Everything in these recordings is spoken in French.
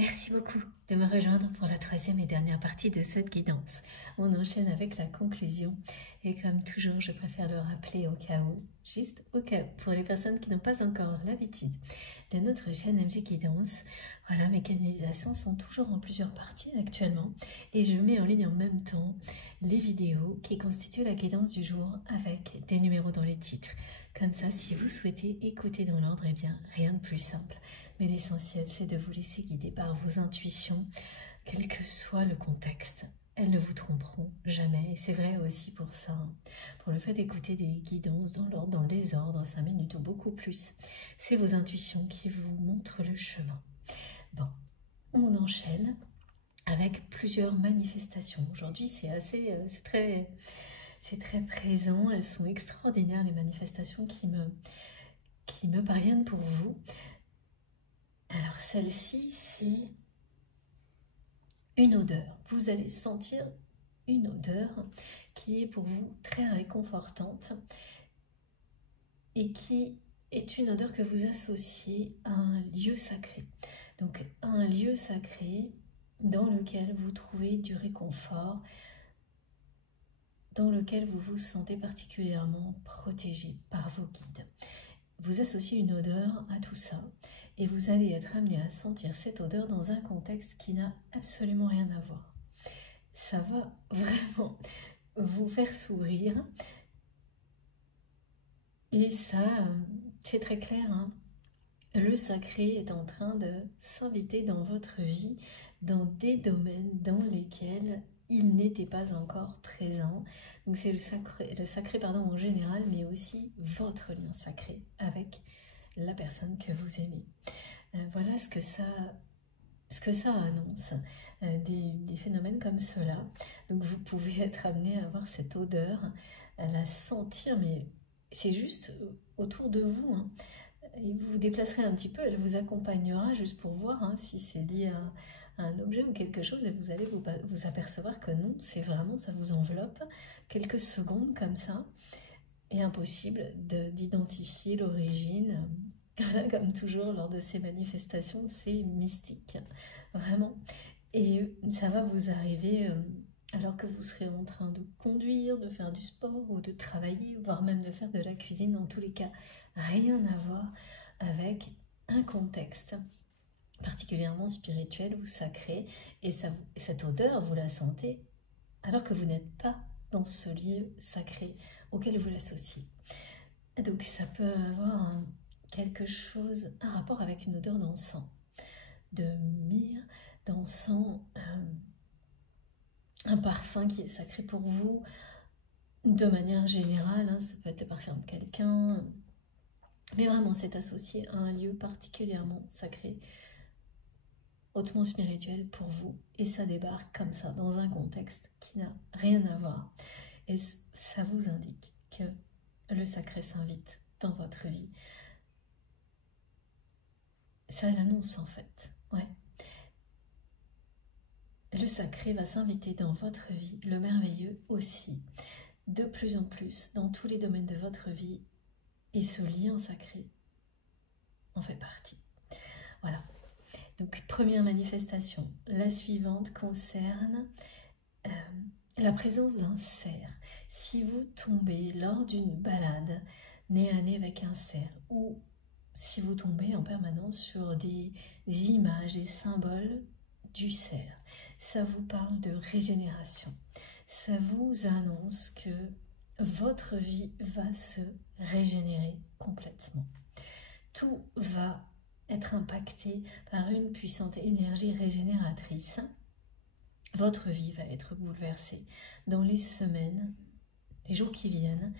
Merci beaucoup de me rejoindre pour la troisième et dernière partie de cette guidance. On enchaîne avec la conclusion et comme toujours, je préfère le rappeler au cas où, juste au cas où, pour les personnes qui n'ont pas encore l'habitude de notre chaîne MG Guidance. Voilà, mes canalisations sont toujours en plusieurs parties actuellement et je mets en ligne en même temps les vidéos qui constituent la guidance du jour avec des numéros dans les titres. Comme ça, si vous souhaitez écouter dans l'ordre, eh bien, rien de plus simple. Mais l'essentiel, c'est de vous laisser guider par vos intuitions, quel que soit le contexte. Elles ne vous tromperont jamais. Et c'est vrai aussi pour ça, hein. Pour le fait d'écouter des guidances dans l'ordre, dans les ordres, 5 minutes ou beaucoup plus. C'est vos intuitions qui vous montrent le chemin. Bon, on enchaîne avec plusieurs manifestations. Aujourd'hui, c'est très présent. Elles sont extraordinaires, les manifestations qui me parviennent pour vous. Alors celle-ci, c'est une odeur. Vous allez sentir une odeur qui est pour vous très réconfortante et qui est une odeur que vous associez à un lieu sacré. Donc un lieu sacré dans lequel vous trouvez du réconfort, dans lequel vous vous sentez particulièrement protégé par vos guides. Vous associez une odeur à tout ça et vous allez être amené à sentir cette odeur dans un contexte qui n'a absolument rien à voir. Ça va vraiment vous faire sourire et ça, c'est très clair, hein. Le sacré est en train de s'inviter dans votre vie, dans des domaines dans lesquels il n'était pas encore présent. Donc c'est le sacré en général, mais aussi votre lien sacré avec la personne que vous aimez. Voilà ce que ça annonce, des phénomènes comme cela. Donc vous pouvez être amené à avoir cette odeur, à la sentir, mais c'est juste autour de vous, hein. Et vous vous déplacerez un petit peu, elle vous accompagnera juste pour voir, hein, si c'est lié à un objet ou quelque chose, et vous allez vous apercevoir que non, c'est vraiment, ça vous enveloppe quelques secondes comme ça, et impossible d'identifier l'origine. Voilà, comme toujours lors de ces manifestations, c'est mystique, vraiment. Et ça va vous arriver alors que vous serez en train de conduire, de faire du sport ou de travailler, voire même de faire de la cuisine. Dans tous les cas, rien à voir avec un contexte particulièrement spirituel ou sacré. Et cette odeur, vous la sentez alors que vous n'êtes pas dans ce lieu sacré auquel vous l'associez. Donc ça peut avoir un rapport avec une odeur d'encens, de myrrhe, d'encens, un parfum qui est sacré pour vous, de manière générale, hein, ça peut être le parfum de quelqu'un, mais vraiment c'est associé à un lieu particulièrement sacré, hautement spirituel pour vous, et ça débarque comme ça, dans un contexte qui n'a rien à voir. Et ça vous indique que le sacré s'invite dans votre vie. Ça l'annonce en fait, ouais. Le sacré va s'inviter dans votre vie, le merveilleux aussi, de plus en plus dans tous les domaines de votre vie, et ce lien sacré en fait partie. Voilà. Donc première manifestation. La suivante concerne la présence d'un cerf. Si vous tombez lors d'une balade nez à nez avec un cerf, ou si vous tombez en permanence sur des images, des symboles du cerf, ça vous parle de régénération. Ça vous annonce que votre vie va se régénérer complètement. Tout va être impacté par une puissante énergie régénératrice. Votre vie va être bouleversée dans les semaines, les jours qui viennent,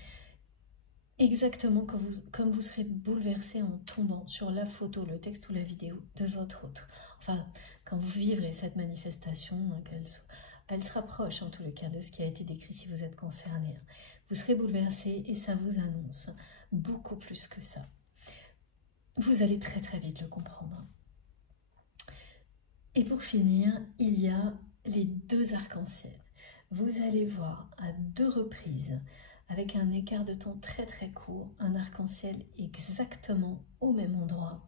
exactement comme vous serez bouleversé en tombant sur la photo, le texte ou la vidéo de votre autre. Enfin, quand vous vivrez cette manifestation, hein, elle se rapproche en tout le cas de ce qui a été décrit si vous êtes concerné. Vous serez bouleversé et ça vous annonce beaucoup plus que ça. Vous allez très très vite le comprendre. Et pour finir, il y a les deux arcs-en-ciel. Vous allez voir à 2 reprises, avec un écart de temps très très court, un arc-en-ciel exactement au même endroit.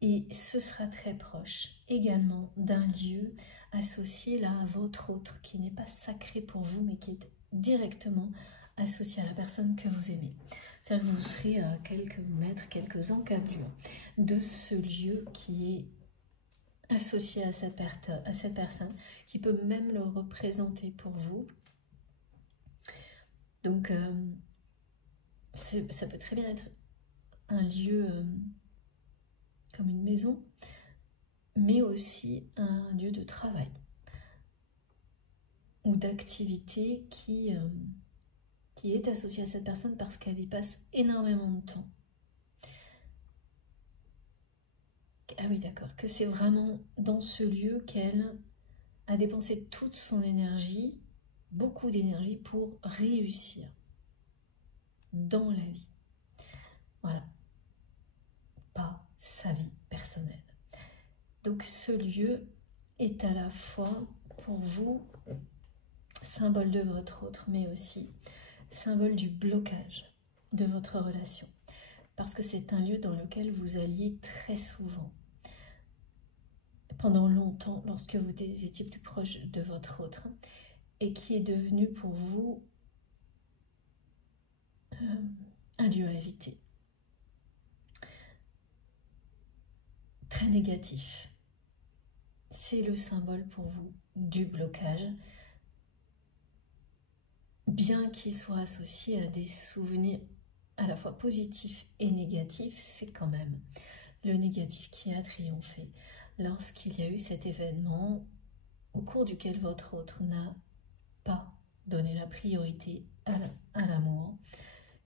Et ce sera très proche également d'un lieu associé là à votre autre, qui n'est pas sacré pour vous, mais qui est directement associé à la personne que vous aimez. C'est-à-dire que vous serez à quelques mètres, quelques encablures de ce lieu qui est associé à cette personne, qui peut même le représenter pour vous. Donc, ça peut très bien être un lieu comme une maison, mais aussi un lieu de travail ou d'activité qui est associé à cette personne parce qu'elle y passe énormément de temps. Ah oui, d'accord, que c'est vraiment dans ce lieu qu'elle a dépensé toute son énergie, beaucoup d'énergie pour réussir dans la vie. Voilà, pas sa vie personnelle. Donc ce lieu est à la fois pour vous symbole de votre autre, mais aussi symbole du blocage de votre relation. Parce que c'est un lieu dans lequel vous alliez très souvent, pendant longtemps, lorsque vous étiez plus proche de votre autre, et qui est devenu pour vous un lieu à éviter. Très négatif. C'est le symbole pour vous du blocage, bien qu'il soit associé à des souvenirs à la fois positifs et négatifs, c'est quand même le négatif qui a triomphé lorsqu'il y a eu cet événement au cours duquel votre autre n'a pas donné la priorité à l'amour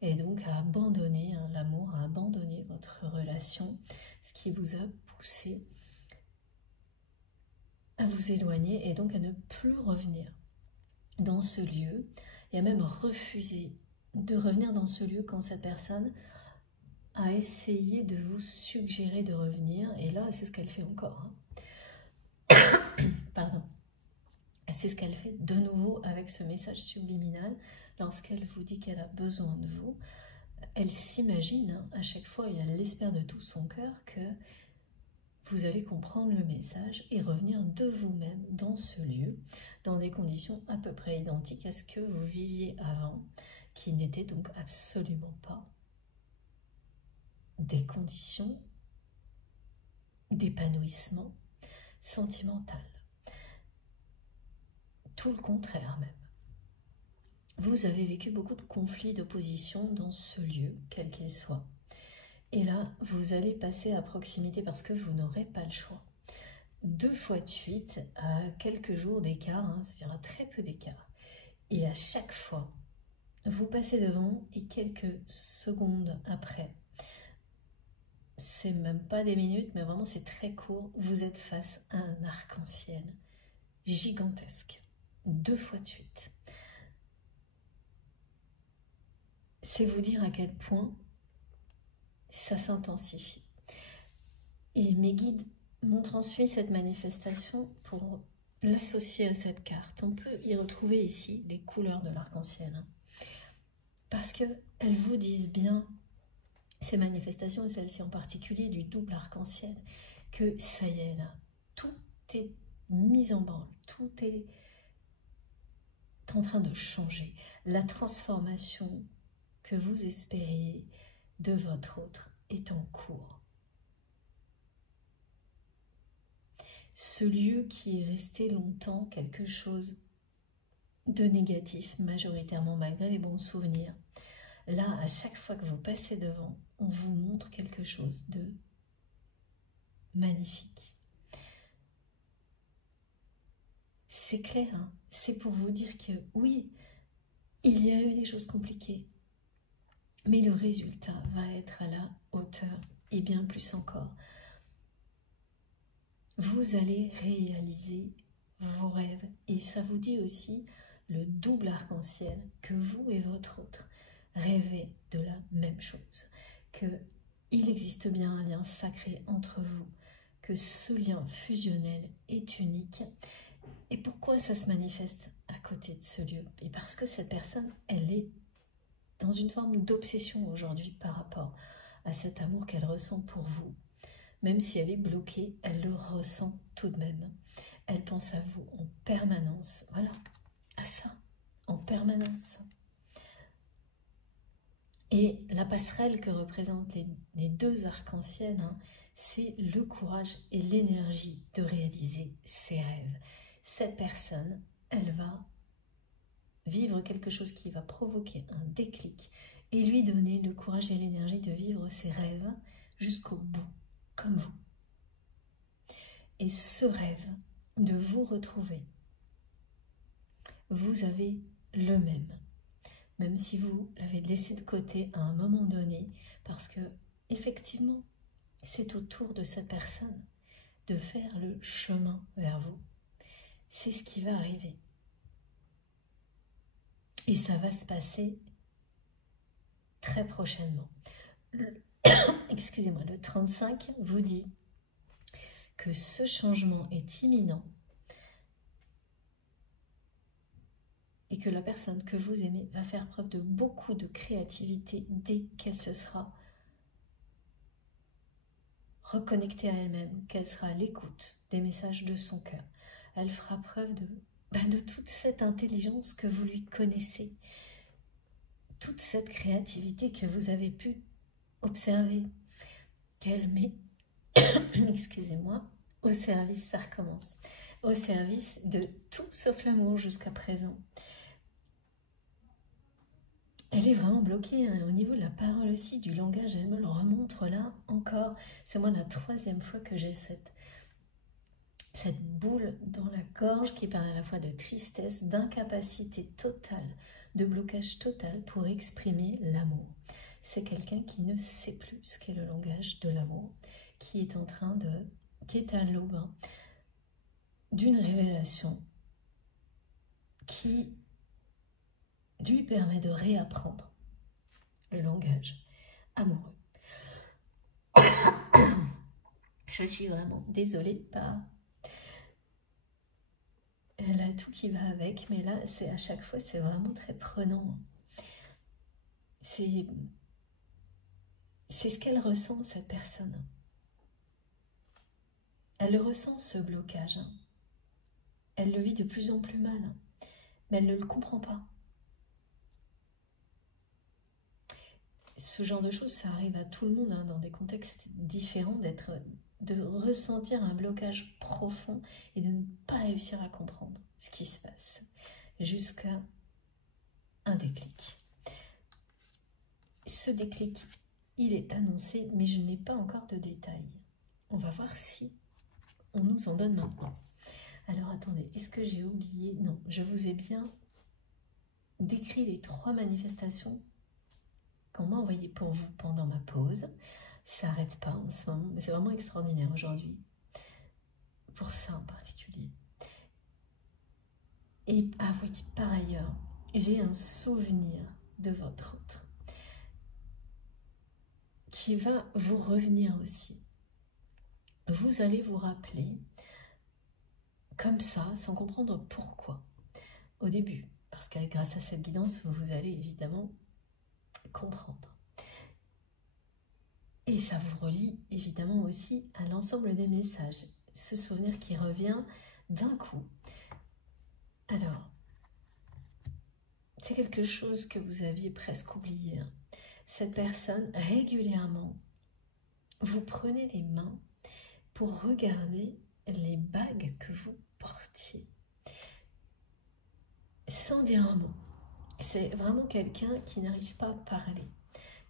et donc a abandonné l'amour, a abandonné votre relation, ce qui vous a poussé à vous éloigner et donc à ne plus revenir dans ce lieu et à même refuser de revenir dans ce lieu quand cette personne a essayé de vous suggérer de revenir. Et là, c'est ce qu'elle fait encore. Pardon. C'est ce qu'elle fait de nouveau avec ce message subliminal. Lorsqu'elle vous dit qu'elle a besoin de vous, elle s'imagine à chaque fois et elle l'espère de tout son cœur que vous allez comprendre le message et revenir de vous-même dans ce lieu, dans des conditions à peu près identiques à ce que vous viviez avant, qui n'étaient donc absolument pas des conditions d'épanouissement sentimental. Tout le contraire même. Vous avez vécu beaucoup de conflits, d'opposition dans ce lieu, quel qu'il soit. Et là, vous allez passer à proximité parce que vous n'aurez pas le choix. 2 fois de suite, à quelques jours d'écart, c'est-à-dire à très peu d'écart. Et à chaque fois, vous passez devant et quelques secondes après, c'est même pas des minutes, mais vraiment c'est très court, vous êtes face à un arc-en-ciel gigantesque. 2 fois de suite. C'est vous dire à quel point ça s'intensifie. Et mes guides m'ont transmis cette manifestation pour l'associer à cette carte. On peut y retrouver ici les couleurs de l'arc-en-ciel. Parce qu'elles vous disent bien, ces manifestations, et celle-ci en particulier, du double arc-en-ciel, que ça y est là, tout est mis en branle, tout est en train de changer. La transformation que vous espériez de votre autre est en cours. Ce lieu qui est resté longtemps quelque chose de négatif, majoritairement malgré les bons souvenirs, là, à chaque fois que vous passez devant, on vous montre quelque chose de magnifique. C'est clair, hein, c'est pour vous dire que oui, il y a eu des choses compliquées, mais le résultat va être à la hauteur et bien plus encore. Vous allez réaliser vos rêves et ça vous dit aussi le double arc-en-ciel que vous et votre autre rêvez de la même chose, qu'il existe bien un lien sacré entre vous, que ce lien fusionnel est unique. Et pourquoi ça se manifeste à côté de ce lieu? Et parce que cette personne, elle est dans une forme d'obsession aujourd'hui par rapport à cet amour qu'elle ressent pour vous. même si elle est bloquée, elle le ressent tout de même. Elle pense à vous en permanence, voilà, à ça, en permanence. Et la passerelle que représentent les deux arcs-en-ciel, hein, c'est le courage et l'énergie de réaliser ses rêves. Cette personne, elle va vivre quelque chose qui va provoquer un déclic et lui donner le courage et l'énergie de vivre ses rêves jusqu'au bout, comme vous. Et ce rêve de vous retrouver, vous avez le même si vous l'avez laissé de côté à un moment donné, parce que effectivement, c'est au tour de cette personne de faire le chemin vers vous. C'est ce qui va arriver. Et ça va se passer très prochainement. Excusez-moi, le 35 vous dit que ce changement est imminent et que la personne que vous aimez va faire preuve de beaucoup de créativité dès qu'elle se sera reconnectée à elle-même, qu'elle sera à l'écoute des messages de son cœur. Elle fera preuve de toute cette intelligence que vous lui connaissez, toute cette créativité que vous avez pu observer, qu'elle met, excusez-moi, au service, ça recommence, au service de tout sauf l'amour jusqu'à présent. Elle est vraiment bloquée hein, au niveau de la parole aussi, du langage, elle me le remontre là encore. C'est moi la 3e fois que j'ai cette boule dans la gorge qui parle à la fois de tristesse, d'incapacité totale, de blocage total pour exprimer l'amour. C'est quelqu'un qui ne sait plus ce qu'est le langage de l'amour, qui est qui est à l'aube hein, d'une révélation qui lui permet de réapprendre le langage amoureux. Je suis vraiment désolée, elle a tout qui va avec, mais là, à chaque fois, c'est vraiment très prenant. C'est ce qu'elle ressent, cette personne. Elle le ressent, ce blocage. Elle le vit de plus en plus mal, mais elle ne le comprend pas. Ce genre de choses, ça arrive à tout le monde, hein, dans des contextes différents, de ressentir un blocage profond et de ne pas réussir à comprendre ce qui se passe, jusqu'à un déclic. Ce déclic, il est annoncé, mais je n'ai pas encore de détails. On va voir si on nous en donne maintenant. Alors attendez, est-ce que j'ai oublié? Non, je vous ai bien décrit les 3 manifestations qu'on m'a envoyées pour vous pendant ma pause. Ça n'arrête pas en ce moment, mais c'est vraiment extraordinaire aujourd'hui, pour ça en particulier. Et ah oui, par ailleurs, j'ai un souvenir de votre autre qui va vous revenir aussi. Vous allez vous rappeler, comme ça, sans comprendre pourquoi, au début, parce que grâce à cette guidance, vous allez évidemment comprendre. Et ça vous relie évidemment aussi à l'ensemble des messages. Ce souvenir qui revient d'un coup. Alors, c'est quelque chose que vous aviez presque oublié. Hein. Cette personne, régulièrement, vous prenez les mains pour regarder les bagues que vous portiez. Sans dire un mot. C'est vraiment quelqu'un qui n'arrive pas à parler,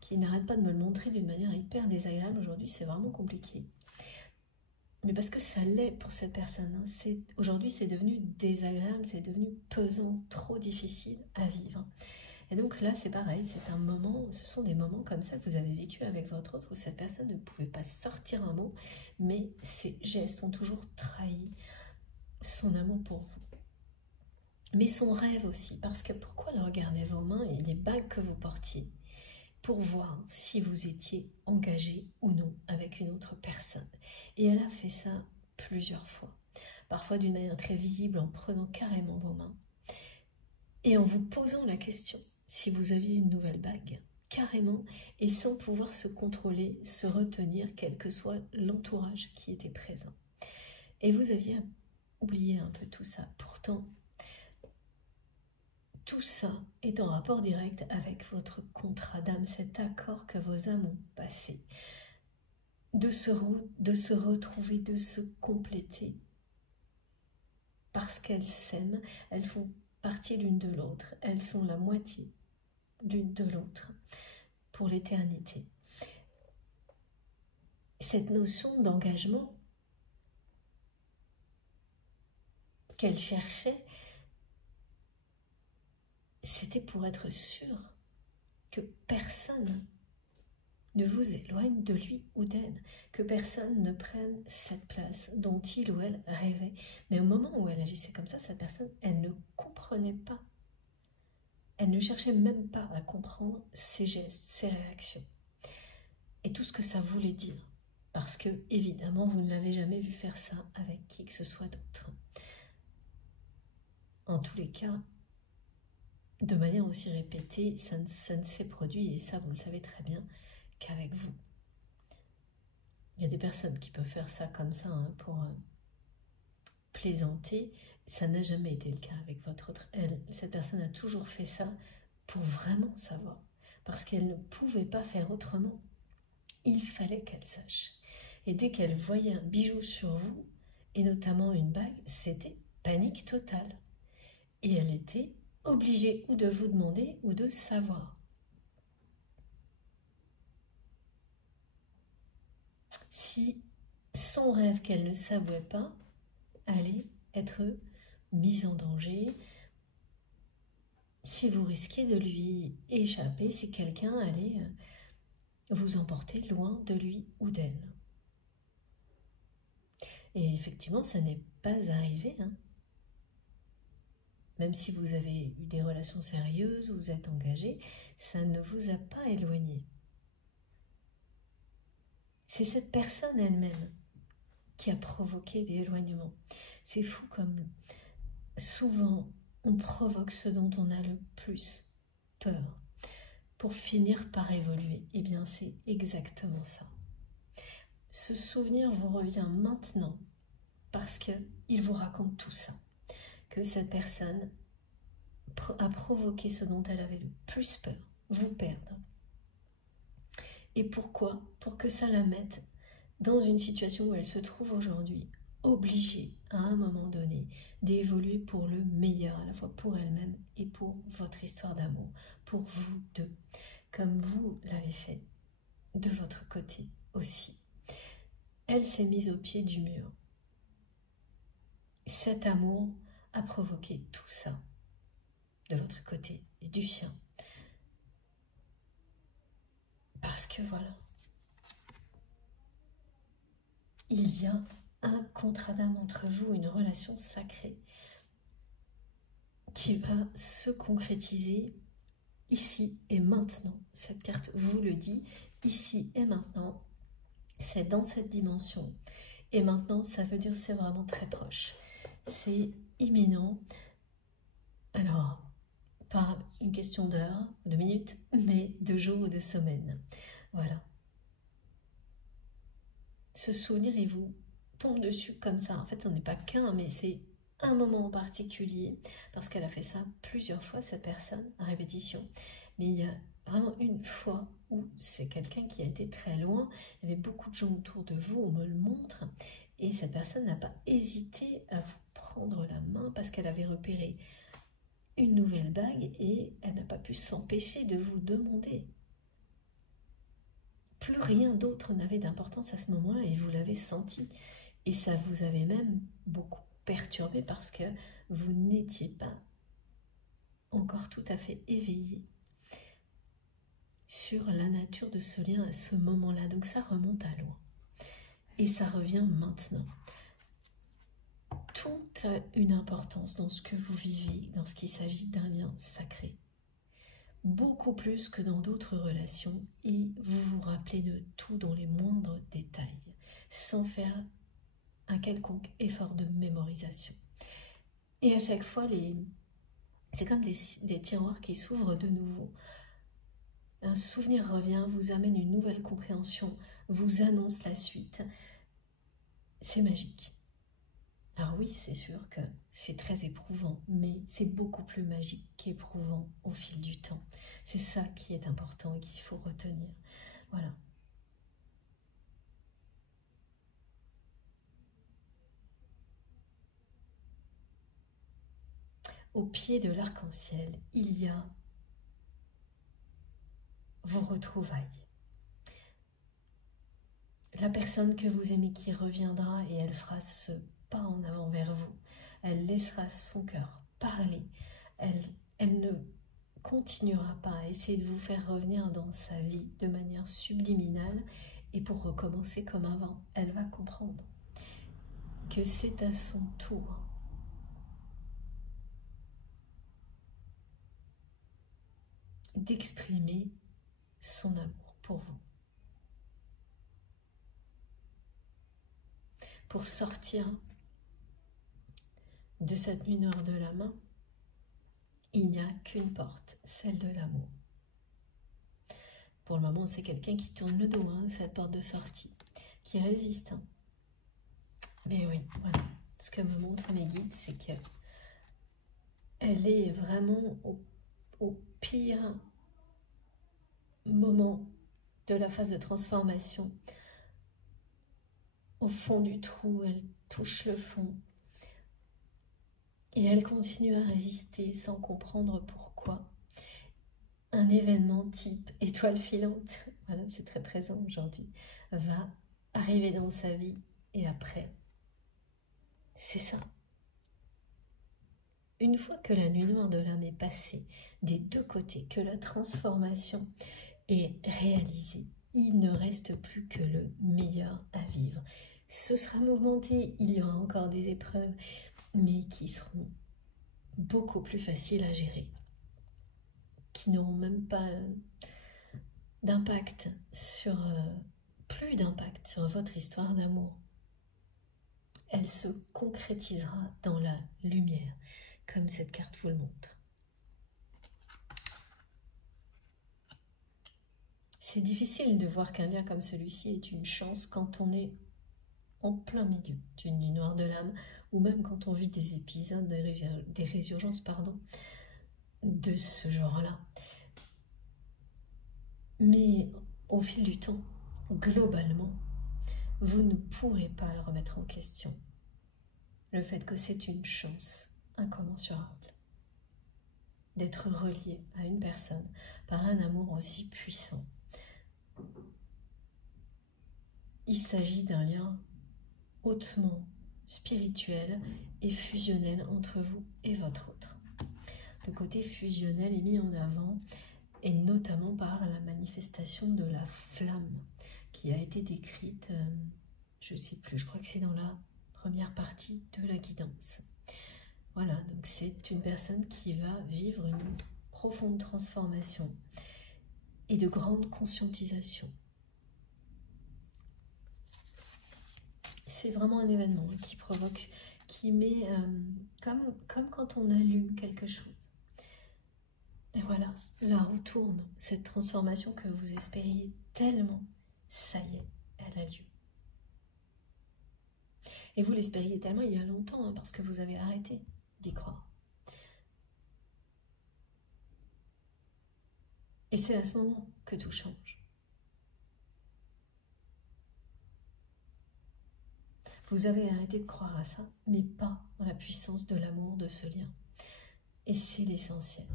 qui n'arrête pas de me le montrer d'une manière hyper désagréable. Aujourd'hui, c'est vraiment compliqué. Mais parce que ça l'est pour cette personne. Hein. Aujourd'hui, c'est devenu désagréable, c'est devenu pesant, trop difficile à vivre. Et donc là, c'est pareil, c'est un moment, ce sont des moments comme ça que vous avez vécu avec votre autre, où cette personne ne pouvait pas sortir un mot, mais ses gestes ont toujours trahi son amour pour vous. Mais son rêve aussi, parce que pourquoi elle regardait vos mains et les bagues que vous portiez? Pour voir si vous étiez engagé ou non avec une autre personne. Et elle a fait ça plusieurs fois. Parfois d'une manière très visible, en prenant carrément vos mains. Et en vous posant la question, si vous aviez une nouvelle bague, carrément et sans pouvoir se contrôler, se retenir, quel que soit l'entourage qui était présent. Et vous aviez oublié un peu tout ça. Pourtant, tout ça est en rapport direct avec votre contrat d'âme, cet accord que vos âmes ont passé, de se retrouver, de se compléter, parce qu'elles s'aiment, elles font partie l'une de l'autre, elles sont la moitié l'une de l'autre pour l'éternité. Cette notion d'engagement qu'elle cherchait, c'était pour être sûr que personne ne vous éloigne de lui ou d'elle, que personne ne prenne cette place dont il ou elle rêvait. Mais au moment où elle agissait comme ça, cette personne, elle ne comprenait pas. Elle ne cherchait même pas à comprendre ses gestes, ses réactions et tout ce que ça voulait dire. Parce que, évidemment, vous ne l'avez jamais vu faire ça avec qui que ce soit d'autre. En tous les cas, de manière aussi répétée, ça ne s'est produit, et ça vous le savez très bien, qu'avec vous. Il y a des personnes qui peuvent faire ça comme ça pour plaisanter. Ça n'a jamais été le cas avec votre autre. Cette personne a toujours fait ça pour vraiment savoir, parce qu'elle ne pouvait pas faire autrement. Il fallait qu'elle sache. Et dès qu'elle voyait un bijou sur vous, et notamment une bague, c'était panique totale. Et elle était obligée ou de vous demander ou de savoir. Si son rêve qu'elle ne savait pas allait être mis en danger, si vous risquiez de lui échapper, si quelqu'un allait vous emporter loin de lui ou d'elle. Et effectivement, ça n'est pas arrivé. Même si vous avez eu des relations sérieuses, vous êtes engagé, ça ne vous a pas éloigné. C'est cette personne elle-même qui a provoqué l'éloignement. C'est fou comme souvent on provoque ce dont on a le plus peur pour finir par évoluer. Eh bien, c'est exactement ça. Ce souvenir vous revient maintenant parce qu'il vous raconte tout ça. Que cette personne a provoqué ce dont elle avait le plus peur, vous perdre. Et pourquoi? Pour que ça la mette dans une situation où elle se trouve aujourd'hui, obligée à un moment donné d'évoluer pour le meilleur, à la fois pour elle-même et pour votre histoire d'amour, pour vous deux, comme vous l'avez fait de votre côté aussi. Elle s'est mise au pied du mur. Cet amour a provoqué tout ça de votre côté et du sien. Parce que voilà, il y a un contrat d'âme entre vous, une relation sacrée qui va se concrétiser ici et maintenant. Cette carte vous le dit, ici et maintenant, c'est dans cette dimension. Et maintenant, ça veut dire c'est vraiment très proche. C'est imminent. Alors, pas une question d'heure, de minutes, mais de jours ou de semaines. Voilà. Ce souvenir, il vous tombe dessus comme ça. En fait, on n'est pas qu'un, mais c'est un moment en particulier, parce qu'elle a fait ça plusieurs fois, cette personne, à répétition. Mais il y a vraiment une fois où c'est quelqu'un qui a été très loin, il y avait beaucoup de gens autour de vous, on me le montre, et cette personne n'a pas hésité à vous prendre la main parce qu'elle avait repéré une nouvelle bague et elle n'a pas pu s'empêcher de vous demander. Plus rien d'autre n'avait d'importance à ce moment-là et vous l'avez senti. Et ça vous avait même beaucoup perturbé parce que vous n'étiez pas encore tout à fait éveillé sur la nature de ce lien à ce moment-là. Donc ça remonte à loin. Et ça revient maintenant. Tout a une importance dans ce que vous vivez, dans ce qu'il s'agit d'un lien sacré. Beaucoup plus que dans d'autres relations, et vous vous rappelez de tout dans les moindres détails, sans faire un quelconque effort de mémorisation. Et à chaque fois, c'est comme des tiroirs qui s'ouvrent de nouveau. Un souvenir revient, vous amène une nouvelle compréhension, vous annonce la suite. C'est magique. Alors oui, c'est sûr que c'est très éprouvant, mais c'est beaucoup plus magique qu'éprouvant au fil du temps. C'est ça qui est important et qu'il faut retenir. Voilà. Au pied de l'arc-en-ciel, il y a vos retrouvailles. La personne que vous aimez qui reviendra et elle fera ce pas en avant vers vous. Elle laissera son cœur parler. Elle ne continuera pas à essayer de vous faire revenir dans sa vie de manière subliminale et pour recommencer comme avant. Elle va comprendre que c'est à son tour d'exprimer son amour pour vous. Pour sortir de cette nuit noire de la main, il n'y a qu'une porte, celle de l'amour. Pour le moment, c'est quelqu'un qui tourne le dos, cette porte de sortie, qui résiste. Mais oui, voilà. Ce que me montrent mes guides, c'est qu'elle est vraiment au pire moment de la phase de transformation. Au fond du trou, elle touche le fond. Et elle continue à résister sans comprendre pourquoi. Un événement type étoile filante, voilà, c'est très présent aujourd'hui, va arriver dans sa vie et après, c'est ça. Une fois que la nuit noire de l'âme est passée des deux côtés, que la transformation est réalisée, il ne reste plus que le meilleur à vivre. Ce sera mouvementé, il y aura encore des épreuves, mais qui seront beaucoup plus faciles à gérer, qui n'auront même pas d'impact sur, plus d'impact sur votre histoire d'amour. Elle se concrétisera dans la lumière, comme cette carte vous le montre. C'est difficile de voir qu'un lien comme celui-ci est une chance quand on est en plein milieu d'une nuit noire de l'âme, ou même quand on vit des épisodes, des résurgences, de ce genre-là. Mais au fil du temps, globalement, vous ne pourrez pas le remettre en question. Le fait que c'est une chance incommensurable d'être relié à une personne par un amour aussi puissant. Il s'agit d'un lien hautement spirituel et fusionnel entre vous et votre autre. Le côté fusionnel est mis en avant et notamment par la manifestation de la flamme qui a été décrite, je ne sais plus, je crois que c'est dans la première partie de la guidance. Voilà, donc c'est une personne qui va vivre une profonde transformation et de grande conscientisation. C'est vraiment un événement qui provoque, qui met, comme quand on allume quelque chose. Et voilà, la roue tourne, cette transformation que vous espériez tellement, ça y est, elle a lieu. Et vous l'espériez tellement il y a longtemps, parce que vous avez arrêté d'y croire. Et c'est à ce moment que tout change. Vous avez arrêté de croire à ça, mais pas dans la puissance de l'amour de ce lien. Et c'est l'essentiel.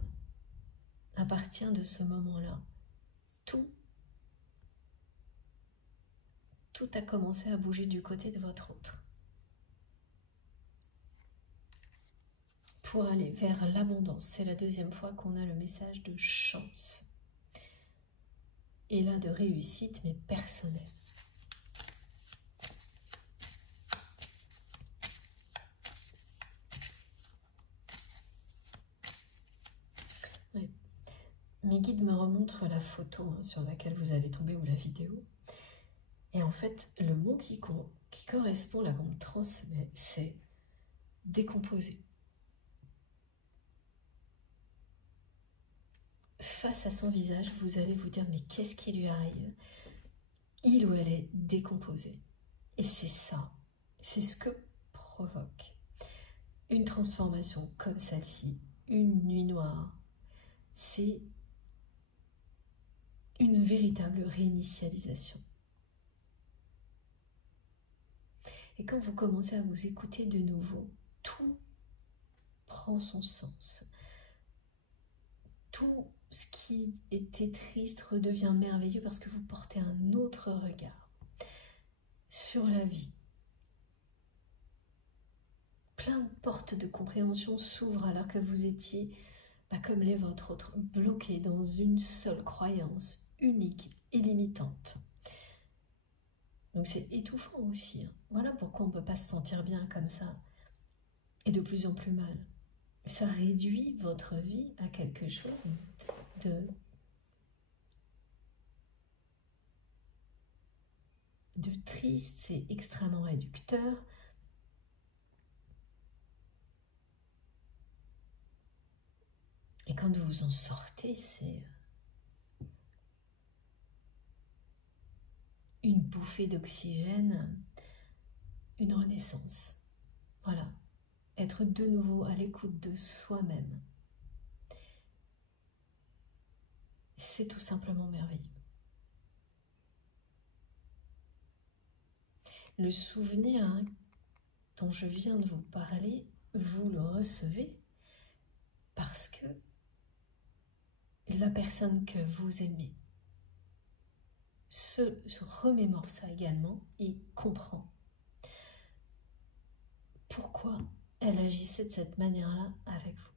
À partir de ce moment-là, tout a commencé à bouger du côté de votre autre. Pour aller vers l'abondance, c'est la deuxième fois qu'on a le message de chance. Et là, de réussite, mais personnelle. Ouais. Mes guides me remontrent la photo sur laquelle vous allez tomber ou la vidéo. Et en fait, le mot qui correspond là qu'on me transmet, c'est décomposer. face à son visage, vous allez vous dire, mais qu'est-ce qui lui arrive? Il ou elle est décomposé. Et c'est ça, c'est ce que provoque une transformation comme celle-ci, une nuit noire. C'est une véritable réinitialisation. Et quand vous commencez à vous écouter de nouveau, tout prend son sens. Tout ce qui était triste redevient merveilleux parce que vous portez un autre regard sur la vie. Plein de portes de compréhension s'ouvrent alors que vous étiez, comme les vôtres, bloqués dans une seule croyance unique et limitante. Donc c'est étouffant aussi. Hein. Voilà pourquoi on ne peut pas se sentir bien comme ça et de plus en plus mal. Ça réduit votre vie à quelque chose de triste, c'est extrêmement réducteur. Et quand vous en sortez, c'est une bouffée d'oxygène, une renaissance. Voilà, être de nouveau à l'écoute de soi-même. C'est tout simplement merveilleux. Le souvenir dont je viens de vous parler, vous le recevez parce que la personne que vous aimez se remémore ça également et comprend pourquoi elle agissait de cette manière-là avec vous.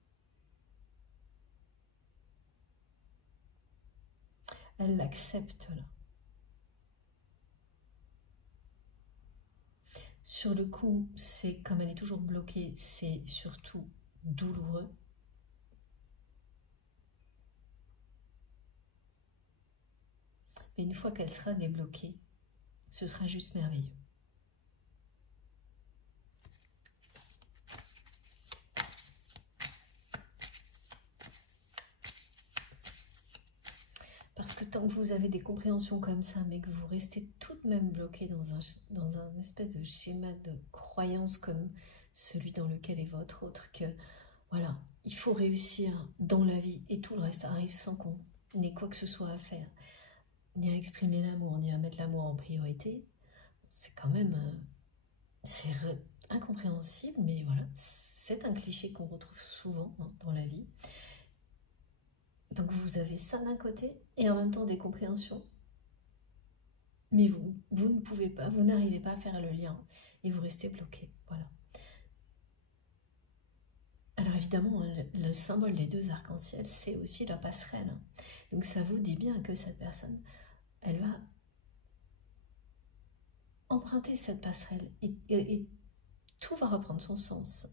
Elle l'accepte là. Sur le coup, c'est comme elle est toujours bloquée, c'est surtout douloureux. Mais une fois qu'elle sera débloquée, ce sera juste merveilleux. Parce que tant que vous avez des compréhensions comme ça, mais que vous restez tout de même bloqué dans un espèce de schéma de croyance comme celui dans lequel est votre autre, que voilà, il faut réussir dans la vie et tout le reste arrive sans qu'on ait quoi que ce soit à faire, ni à exprimer l'amour, ni à mettre l'amour en priorité, c'est quand même c'est incompréhensible, mais voilà, c'est un cliché qu'on retrouve souvent dans la vie. Donc vous avez ça d'un côté et en même temps des compréhensions. Mais vous ne pouvez pas, vous n'arrivez pas à faire le lien et vous restez bloqué. Voilà. Alors évidemment, le symbole des deux arcs-en-ciel, c'est aussi la passerelle. Donc ça vous dit bien que cette personne, elle va emprunter cette passerelle et tout va reprendre son sens.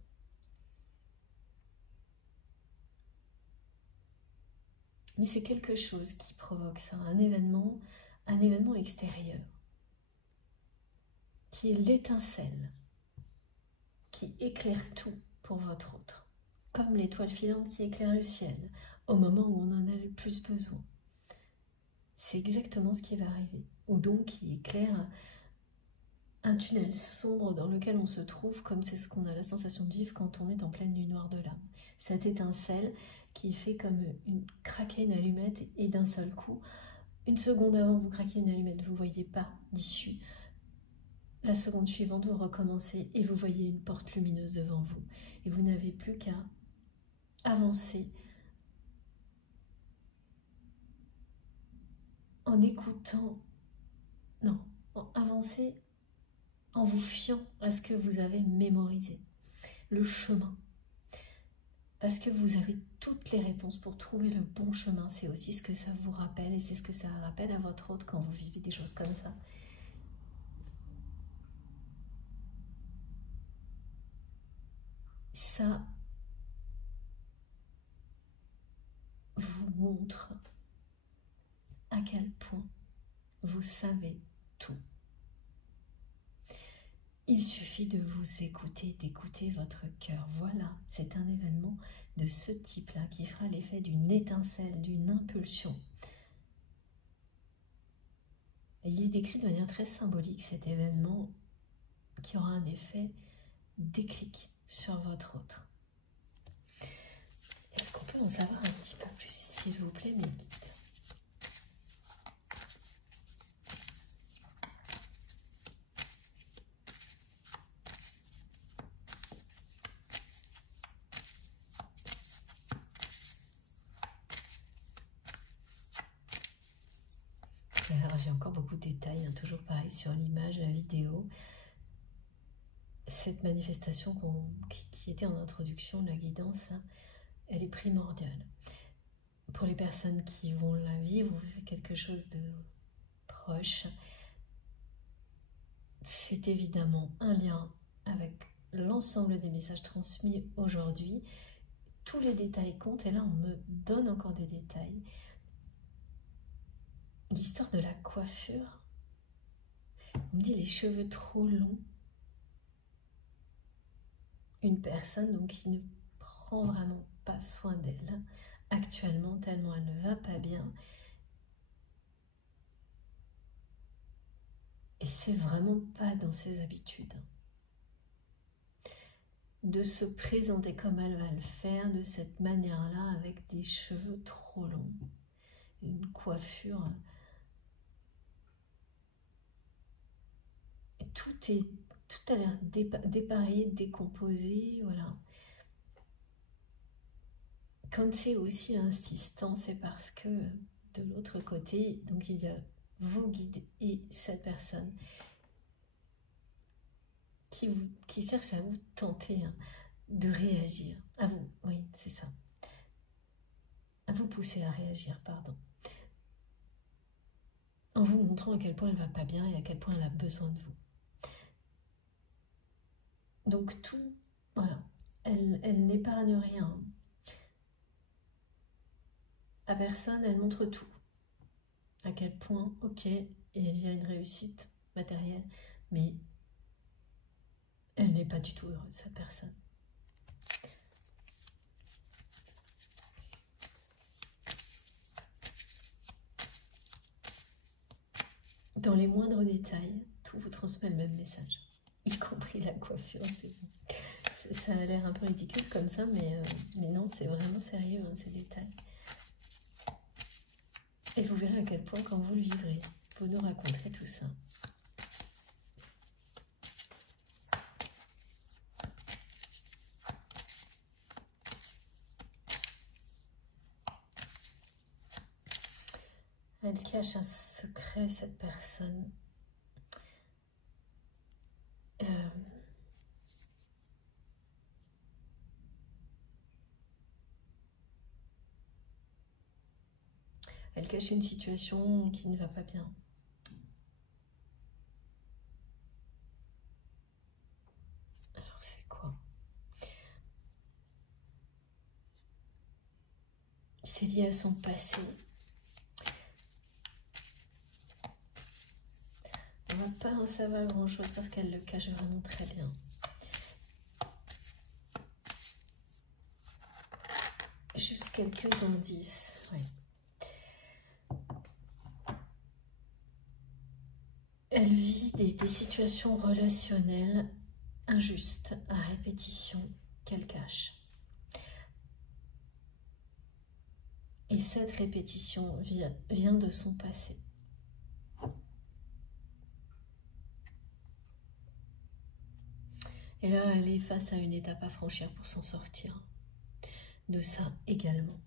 Mais c'est quelque chose qui provoque ça, un événement extérieur, qui est l'étincelle, qui éclaire tout pour votre autre, comme l'étoile filante qui éclaire le ciel, au moment où on en a le plus besoin. C'est exactement ce qui va arriver, ou donc qui éclaire un tunnel sombre dans lequel on se trouve, comme c'est ce qu'on a la sensation de vivre quand on est en pleine nuit noire de l'âme. Cette étincelle qui fait comme craquer une allumette et d'un seul coup, une seconde avant vous craquez une allumette, vous ne voyez pas d'issue. La seconde suivante, vous recommencez et vous voyez une porte lumineuse devant vous. Et vous n'avez plus qu'à avancer en écoutant, non, avancer en vous fiant à ce que vous avez mémorisé, le chemin. Parce que vous avez toutes les réponses pour trouver le bon chemin. C'est aussi ce que ça vous rappelle et c'est ce que ça rappelle à votre autre quand vous vivez des choses comme ça. Ça vous montre à quel point vous savez tout. Il suffit de vous écouter, d'écouter votre cœur. Voilà, c'est un événement de ce type-là qui fera l'effet d'une étincelle, d'une impulsion. Et il est décrit de manière très symbolique, cet événement qui aura un effet déclic sur votre autre. Est-ce qu'on peut en savoir un petit peu plus, s'il vous plaît, mes guides? Alors, j'ai encore beaucoup de détails, hein, toujours pareil sur l'image, la vidéo. Cette manifestation qui était en introduction, la guidance, hein, elle est primordiale. Pour les personnes qui vont la vivre ou vivre quelque chose de proche, c'est évidemment un lien avec l'ensemble des messages transmis aujourd'hui. Tous les détails comptent et là on me donne encore des détails. L'histoire de la coiffure, on me dit les cheveux trop longs. Une personne donc qui ne prend vraiment pas soin d'elle actuellement tellement elle ne va pas bien. Et c'est vraiment pas dans ses habitudes de se présenter comme elle va le faire de cette manière-là avec des cheveux trop longs, une coiffure. Et tout a l'air dépareillé, décomposé, voilà. Quand c'est aussi insistant, c'est parce que de l'autre côté, donc il y a vos guides et cette personne qui cherche à vous tenter, hein, de réagir, à vous, oui, c'est ça, à vous pousser à réagir, pardon, en vous montrant à quel point elle va pas bien et à quel point elle a besoin de vous. Donc tout, voilà, elle n'épargne rien. À personne, elle montre tout. À quel point, ok, et elle y a une réussite matérielle, mais elle n'est pas du tout heureuse, cette personne. Dans les moindres détails, tout vous transmet le même message, y compris la coiffure. Ça a l'air un peu ridicule comme ça, mais non, c'est vraiment sérieux, hein, ces détails. Et vous verrez à quel point, quand vous le vivrez, vous nous raconterez tout ça. Elle cache un secret, cette personne. Elle cache une situation qui ne va pas bien. Alors c'est quoi? C'est lié à son passé. On ne va pas en savoir grand-chose parce qu'elle le cache vraiment très bien. Juste quelques indices. Oui. Elle vit des situations relationnelles injustes à répétition qu'elle cache. Et cette répétition vient de son passé. Et là, elle est face à une étape à franchir pour s'en sortir de ça également.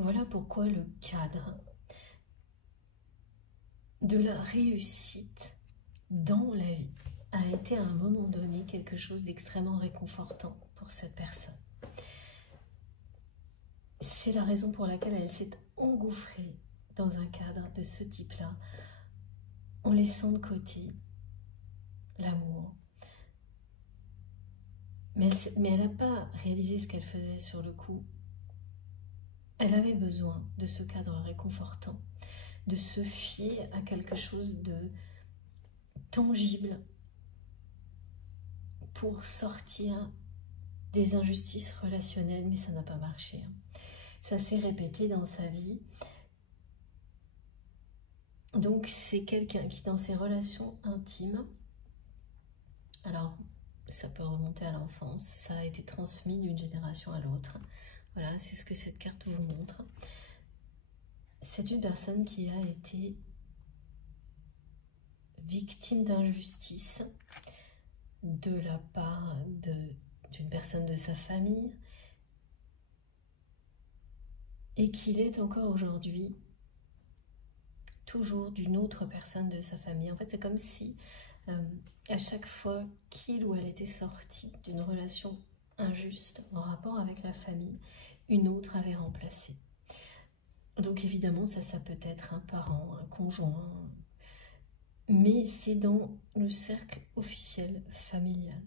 Voilà pourquoi le cadre de la réussite dans la vie a été à un moment donné quelque chose d'extrêmement réconfortant pour cette personne. C'est la raison pour laquelle elle s'est engouffrée dans un cadre de ce type-là, en laissant de côté l'amour. Mais elle n'a pas réalisé ce qu'elle faisait sur le coup. Elle avait besoin de ce cadre réconfortant, de se fier à quelque chose de tangible pour sortir des injustices relationnelles, mais ça n'a pas marché. Ça s'est répété dans sa vie. Donc c'est quelqu'un qui, dans ses relations intimes, alors ça peut remonter à l'enfance, ça a été transmis d'une génération à l'autre. Voilà, c'est ce que cette carte vous montre. C'est une personne qui a été victime d'injustice de la part d'une personne de sa famille et qu'il est encore aujourd'hui toujours d'une autre personne de sa famille. En fait, c'est comme si à chaque fois qu'il ou elle était sorti d'une relation injuste en rapport avec la famille, une autre avait remplacé. Donc évidemment, ça peut être un parent, un conjoint, mais c'est dans le cercle officiel familial.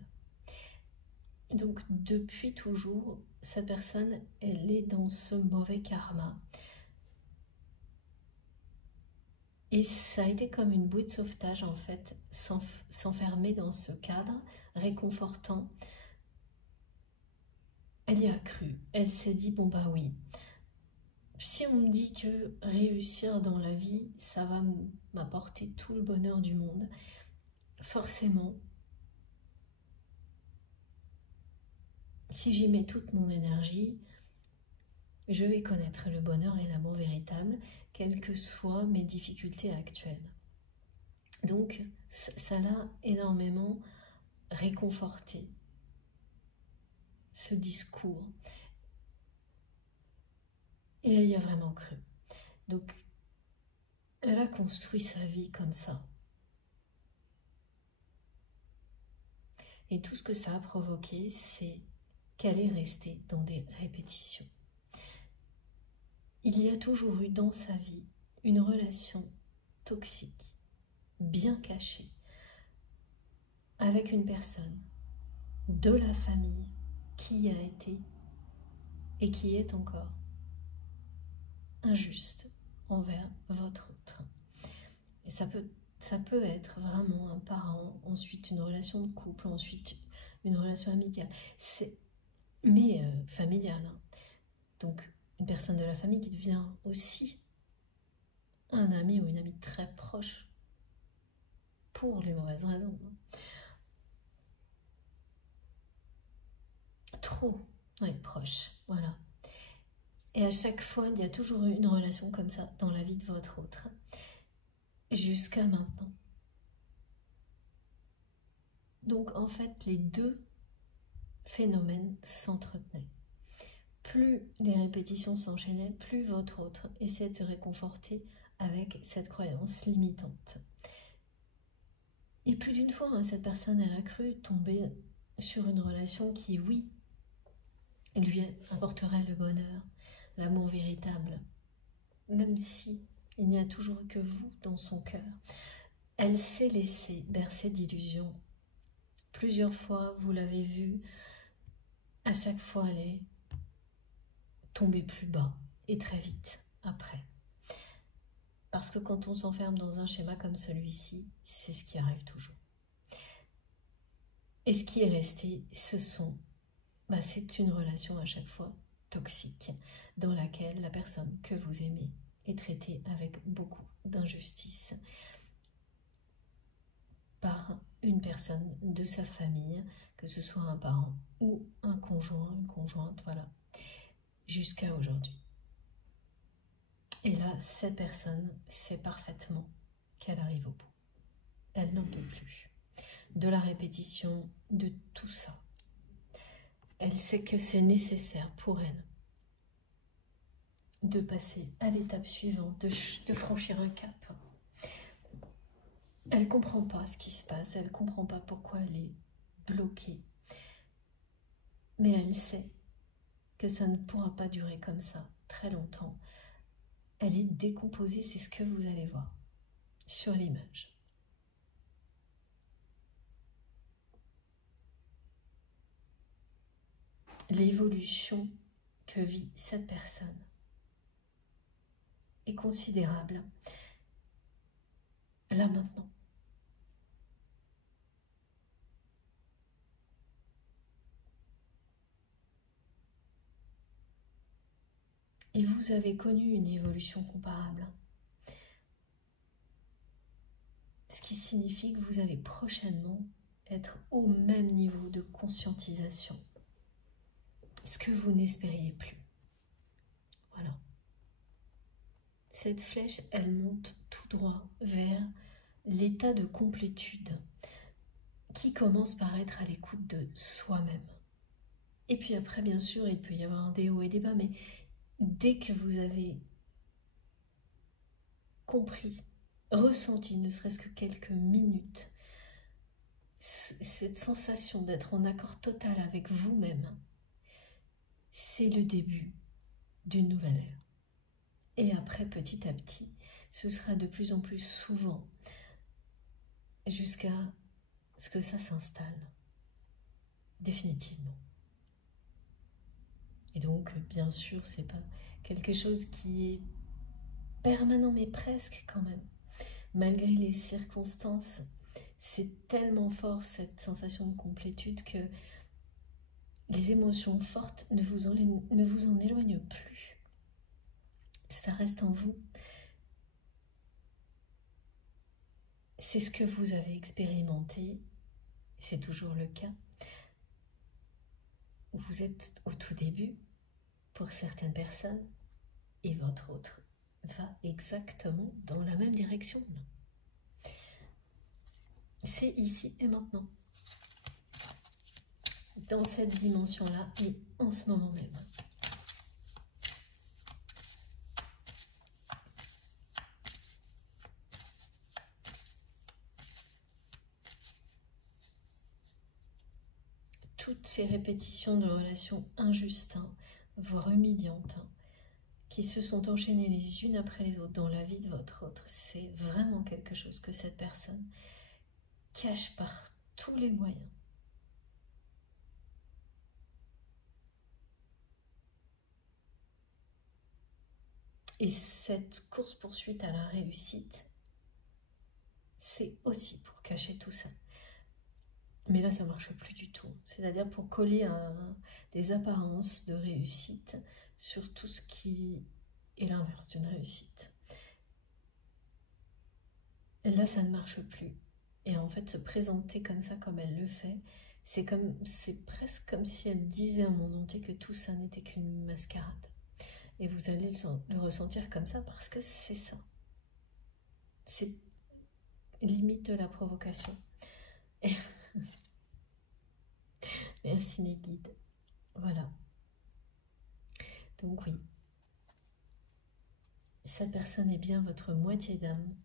Donc depuis toujours, cette personne, elle est dans ce mauvais karma. Et ça a été comme une bouée de sauvetage en fait, s'enfermer dans ce cadre réconfortant. Elle y a cru, elle s'est dit bon bah oui, si on me dit que réussir dans la vie, ça va m'apporter tout le bonheur du monde, forcément, si j'y mets toute mon énergie, je vais connaître le bonheur et l'amour véritable, quelles que soient mes difficultés actuelles. Donc, ça l'a énormément réconforté, ce discours. Et elle y a vraiment cru. Donc, elle a construit sa vie comme ça. Et tout ce que ça a provoqué, c'est qu'elle est restée dans des répétitions. Il y a toujours eu dans sa vie une relation toxique, bien cachée, avec une personne de la famille qui a été et qui est encore injuste envers votre autre. Et ça peut être vraiment un parent, ensuite une relation de couple, ensuite une relation amicale, mais familiale. Hein. Donc une personne de la famille qui devient aussi un ami ou une amie très proche pour les mauvaises raisons. Trop, ouais, proche, voilà. Et à chaque fois, il y a toujours eu une relation comme ça dans la vie de votre autre, jusqu'à maintenant. Donc en fait, les deux phénomènes s'entretenaient. Plus les répétitions s'enchaînaient, plus votre autre essayait de se réconforter avec cette croyance limitante. Et plus d'une fois, hein, cette personne, elle a cru tomber sur une relation qui, oui, lui apporterait le bonheur, l'amour véritable, même si il n'y a toujours que vous dans son cœur. Elle s'est laissée bercer d'illusions. Plusieurs fois, vous l'avez vue, à chaque fois, elle est tombée plus bas et très vite après. Parce que quand on s'enferme dans un schéma comme celui-ci, c'est ce qui arrive toujours. Et ce qui est resté, c'est une relation à chaque fois toxique, dans laquelle la personne que vous aimez est traitée avec beaucoup d'injustice par une personne de sa famille, que ce soit un parent ou un conjoint, une conjointe, voilà, jusqu'à aujourd'hui. Et là, cette personne sait parfaitement qu'elle arrive au bout. Elle n'en peut plus de la répétition, de tout ça. Elle sait que c'est nécessaire pour elle de passer à l'étape suivante, de franchir un cap. Elle ne comprend pas ce qui se passe, elle ne comprend pas pourquoi elle est bloquée. Mais elle sait que ça ne pourra pas durer comme ça très longtemps. Elle est décomposée, c'est ce que vous allez voir sur l'image. L'évolution que vit cette personne est considérable. Là maintenant. Et vous avez connu une évolution comparable. Ce qui signifie que vous allez prochainement être au même niveau de conscientisation. Ce que vous n'espériez plus. Voilà. Cette flèche, elle monte tout droit vers l'état de complétude qui commence par être à l'écoute de soi-même. Et puis après, bien sûr, il peut y avoir des hauts et des bas, mais dès que vous avez compris, ressenti, ne serait-ce que quelques minutes, cette sensation d'être en accord total avec vous-même, c'est le début d'une nouvelle ère. Et après, petit à petit, ce sera de plus en plus souvent jusqu'à ce que ça s'installe définitivement. Et donc, bien sûr, c'est pas quelque chose qui est permanent, mais presque quand même. Malgré les circonstances, c'est tellement fort cette sensation de complétude que les émotions fortes ne vous en éloignent plus. Ça reste en vous. C'est ce que vous avez expérimenté, c'est toujours le cas. Vous êtes au tout début pour certaines personnes et votre autre va exactement dans la même direction. C'est ici et maintenant, dans cette dimension-là et en ce moment même. Toutes ces répétitions de relations injustes, voire humiliantes, qui se sont enchaînées les unes après les autres dans la vie de votre autre, c'est vraiment quelque chose que cette personne cache par tous les moyens. Et cette course-poursuite à la réussite, c'est aussi pour cacher tout ça. Mais là, ça ne marche plus du tout. C'est-à-dire pour coller des apparences de réussite sur tout ce qui est l'inverse d'une réussite. Et là, ça ne marche plus. Et en fait, se présenter comme ça, comme elle le fait, c'est presque comme si elle disait au monde entier que tout ça n'était qu'une mascarade. Et vous allez le ressentir comme ça parce que c'est ça. C'est limite de la provocation. Et merci mes guides. Voilà. Donc oui, cette personne est bien votre moitié d'âme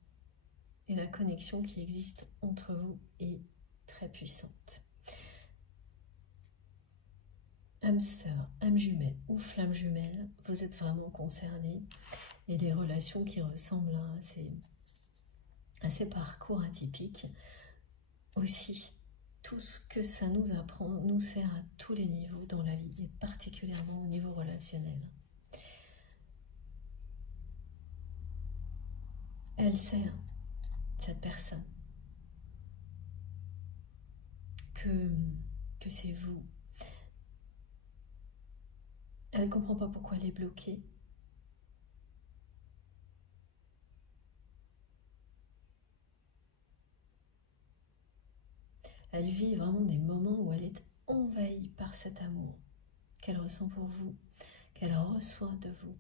et la connexion qui existe entre vous est très puissante. Âme sœur, âme jumelle ou flamme jumelle, vous êtes vraiment concernés et les relations qui ressemblent à ces parcours atypiques aussi. Tout ce que ça nous apprend nous sert à tous les niveaux dans la vie et particulièrement au niveau relationnel. Elle sert, cette personne, que c'est vous. Elle ne comprend pas pourquoi elle est bloquée. Elle vit vraiment des moments où elle est envahie par cet amour qu'elle ressent pour vous, qu'elle reçoit de vous,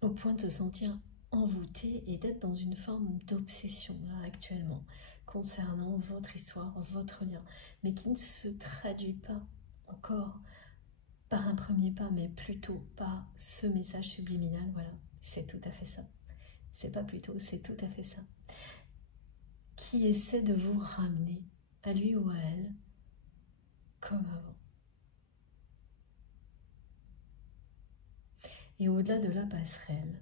au point de se sentir envoûtée et d'être dans une forme d'obsession là actuellement concernant votre histoire, votre lien, mais qui ne se traduit pas encore par un premier pas, mais plutôt par ce message subliminal. Voilà, c'est tout à fait ça. C'est pas plutôt, c'est tout à fait ça. Qui essaie de vous ramener à lui ou à elle comme avant. Et au-delà de la passerelle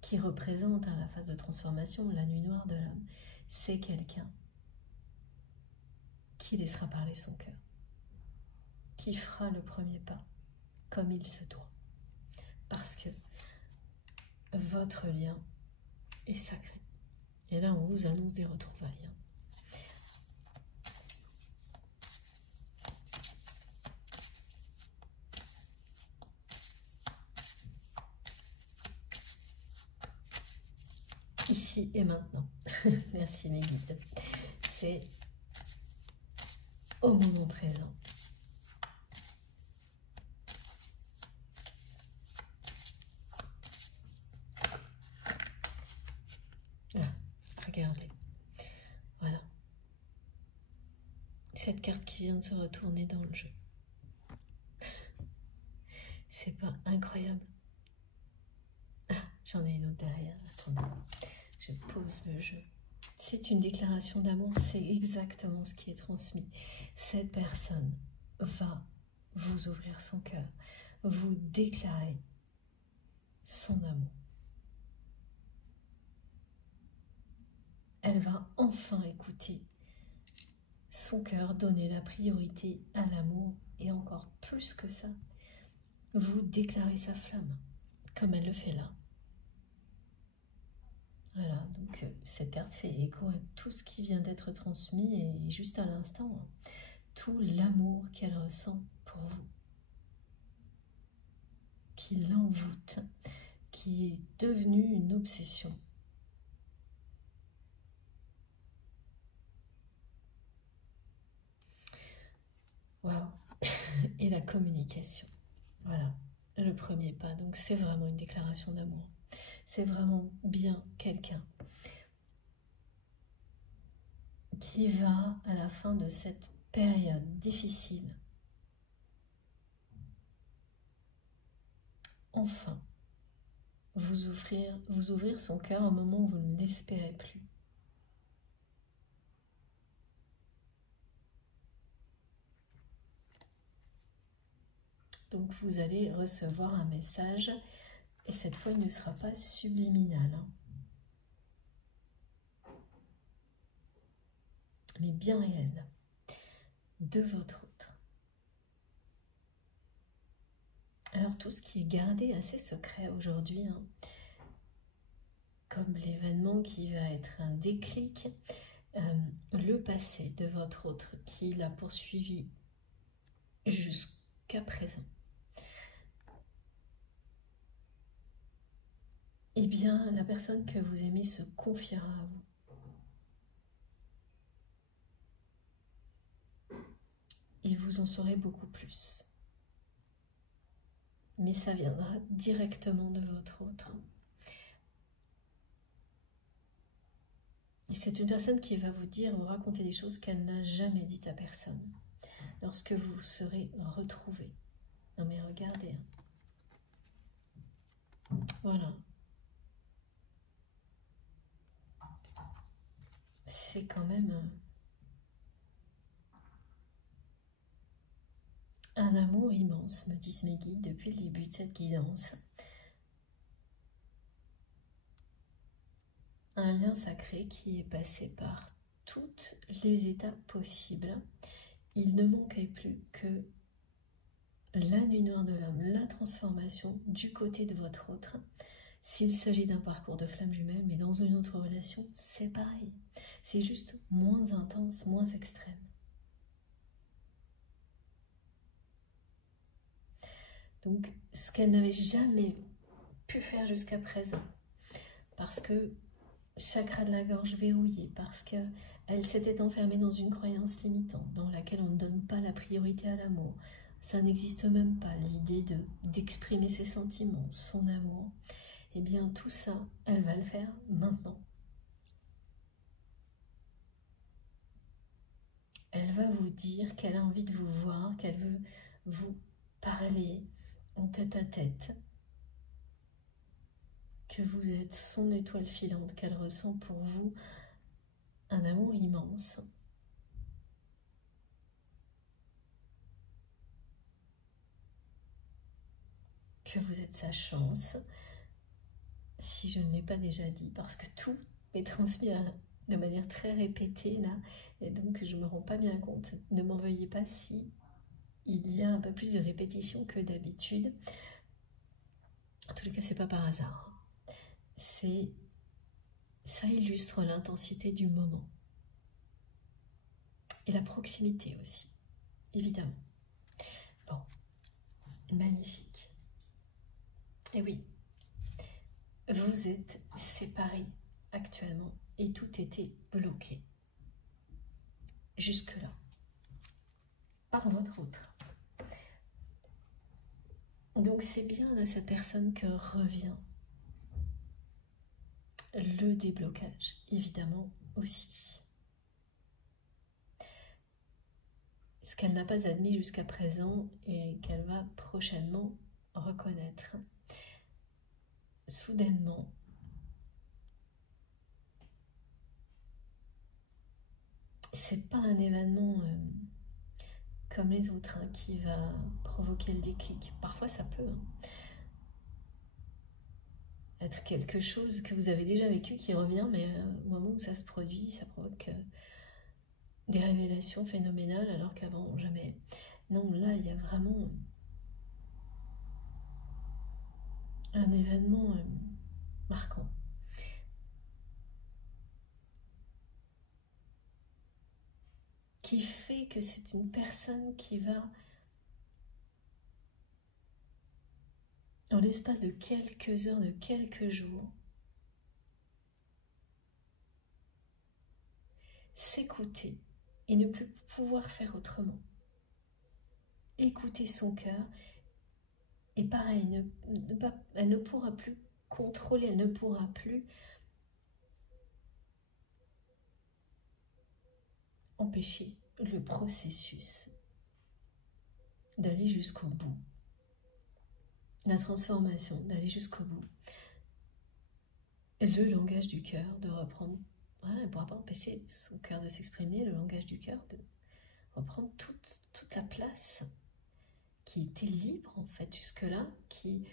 qui représente la phase de transformation, la nuit noire de l'âme, c'est quelqu'un qui laissera parler son cœur, qui fera le premier pas comme il se doit. parce que votre lien est sacré. Et là, on vous annonce des retrouvailles. Ici et maintenant. Merci mes guides. C'est au moment présent. Ah, regardez. Voilà. Cette carte qui vient de se retourner dans le jeu. C'est pas incroyable? Ah, j'en ai une autre derrière. Attendez, je pose le jeu. C'est une déclaration d'amour, c'est exactement ce qui est transmis. Cette personne va vous ouvrir son cœur, vous déclarer son amour. Elle va enfin écouter son cœur, donner la priorité à l'amour et encore plus que ça, vous déclarer sa flamme, comme elle le fait là. Voilà, donc cette carte fait écho à tout ce qui vient d'être transmis et juste à l'instant, tout l'amour qu'elle ressent pour vous, qui l'envoûte, qui est devenu une obsession. Waouh. Et la communication, voilà, le premier pas. Donc c'est vraiment une déclaration d'amour. C'est vraiment bien quelqu'un qui va, à la fin de cette période difficile, enfin, vous ouvrir son cœur au moment où vous ne l'espérez plus. Donc vous allez recevoir un message, et cette fois il ne sera pas subliminal, hein, mais bien réel, de votre autre. Alors tout ce qui est gardé assez secret aujourd'hui, hein, comme l'événement qui va être un déclic, le passé de votre autre qui l'a poursuivi jusqu'à présent, eh bien la personne que vous aimez se confiera à vous. Et vous en saurez beaucoup plus. Mais ça viendra directement de votre autre. Et c'est une personne qui va vous dire, vous raconter des choses qu'elle n'a jamais dites à personne. Lorsque vous serez retrouvés. Non mais regardez. Voilà. C'est quand même un amour immense, me disent mes guides depuis le début de cette guidance. Un lien sacré qui est passé par toutes les étapes possibles. Il ne manquait plus que la nuit noire de l'âme, la transformation du côté de votre autre. S'il s'agit d'un parcours de flamme jumelle, mais dans une autre relation, c'est pareil. C'est juste moins intense, moins extrême. Donc, ce qu'elle n'avait jamais pu faire jusqu'à présent, parce que chakra de la gorge verrouillé, parce qu'elle s'était enfermée dans une croyance limitante, dans laquelle on ne donne pas la priorité à l'amour. Ça n'existe même pas, l'idée d'exprimer ses sentiments, son amour. Eh bien, tout ça, elle va le faire maintenant. Elle va vous dire qu'elle a envie de vous voir, qu'elle veut vous parler en tête à tête, que vous êtes son étoile filante, qu'elle ressent pour vous un amour immense. Que vous êtes sa chance, si je ne l'ai pas déjà dit, parce que tout est transmis de manière très répétée là, et donc je ne me rends pas bien compte. Ne m'en veuillez pas si il y a un peu plus de répétition que d'habitude. En tous les cas, c'est pas par hasard. Ça illustre l'intensité du moment. Et la proximité aussi, évidemment. Bon, magnifique. Et oui, vous êtes séparés actuellement et tout était bloqué. Jusque-là, par votre autre. Donc c'est bien à cette personne que revient le déblocage, évidemment aussi. Ce qu'elle n'a pas admis jusqu'à présent et qu'elle va prochainement reconnaître. Soudainement, c'est pas un événement comme les autres qui va provoquer le déclic. Parfois ça peut être quelque chose que vous avez déjà vécu qui revient, mais au moment où ça se produit, ça provoque des révélations phénoménales alors qu'avant jamais. Non, là il y a vraiment un événement marquant. Qui fait que c'est une personne qui va, en l'espace de quelques heures, de quelques jours, s'écouter et ne plus pouvoir faire autrement. Écouter son cœur, et pareil, elle ne pourra plus contrôler, elle ne pourra plus empêcher le processus d'aller jusqu'au bout. La transformation, d'aller jusqu'au bout. Le langage du cœur, de reprendre, voilà, elle ne pourra pas empêcher son cœur de s'exprimer, le langage du cœur de reprendre toute la place qui était libre en fait jusque-là, qui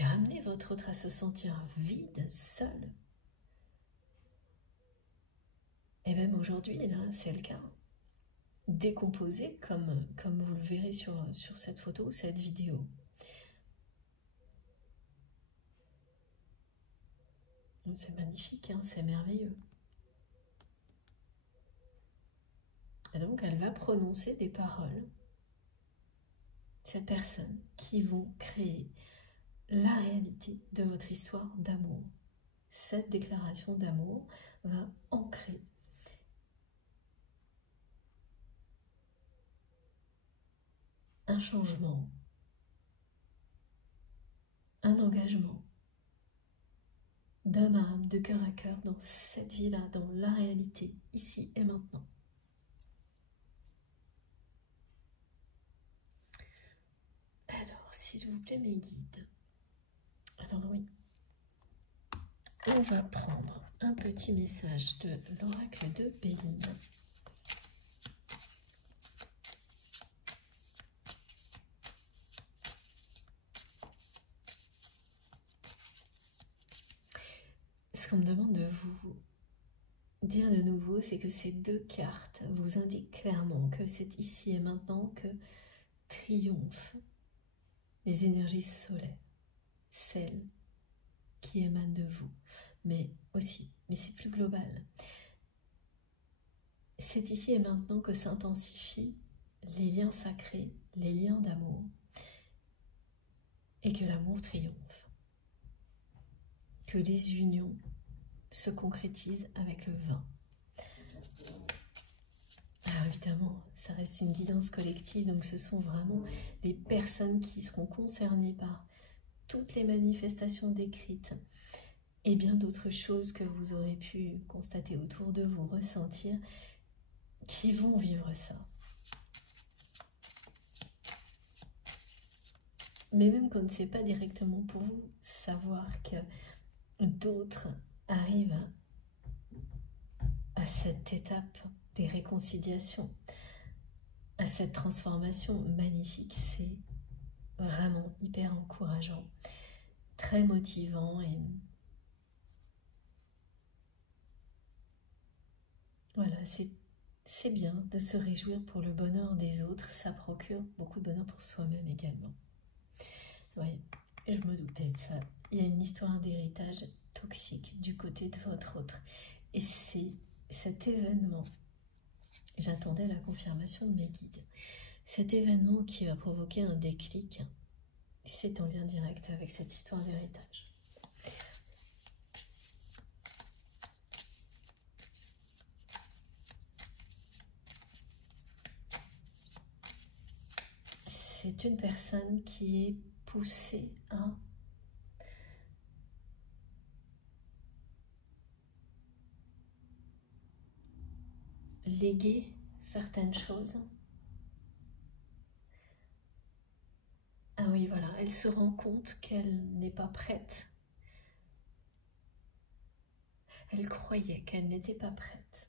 a amené votre autre à se sentir vide, seul. Et même aujourd'hui, là, c'est le cas. Décomposé comme vous le verrez sur cette photo, cette vidéo. C'est magnifique, hein, c'est merveilleux. Et donc, elle va prononcer des paroles, cette personne, qui vont créer la réalité de votre histoire d'amour. Cette déclaration d'amour va ancrer un changement, un engagement d'âme à âme, de cœur à cœur dans cette vie-là, dans la réalité, ici et maintenant. Alors, s'il vous plaît, mes guides. Alors oui, on va prendre un petit message de l'oracle de Béline. Ce qu'on me demande de vous dire de nouveau, c'est que ces deux cartes vous indiquent clairement que c'est ici et maintenant que triomphent les énergies solaires, celles qui émanent de vous, mais c'est plus global. C'est ici et maintenant que s'intensifient les liens sacrés, les liens d'amour, et que l'amour triomphe, que les unions se concrétisent avec le vin. Alors évidemment, ça reste une guidance collective, donc ce sont vraiment les personnes qui seront concernées par toutes les manifestations décrites et bien d'autres choses que vous aurez pu constater autour de vous, ressentir, qui vont vivre ça. Mais même quand ce n'est pas directement pour vous, savoir que d'autres arrivent à cette étape des réconciliations, à cette transformation magnifique, c'est vraiment hyper encourageant, très motivant et voilà, c'est c'est bien de se réjouir pour le bonheur des autres, ça procure beaucoup de bonheur pour soi-même également. Oui, je me doutais de ça. Il y a une histoire d'héritage toxique du côté de votre autre. Et c'est cet événement, j'attendais la confirmation de mes guides, cet événement qui va provoquer un déclic, c'est en lien direct avec cette histoire d'héritage. C'est une personne qui est poussée à léguer certaines choses. Ah oui, voilà, elle se rend compte qu'elle n'est pas prête. Elle croyait qu'elle n'était pas prête.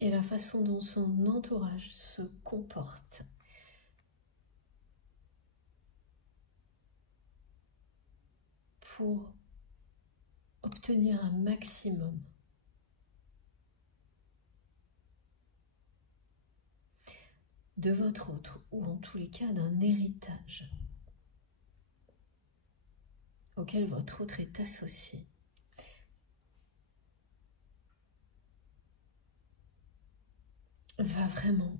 Et la façon dont son entourage se comporte pour obtenir un maximum de votre autre, ou en tous les cas d'un héritage auquel votre autre est associé, va vraiment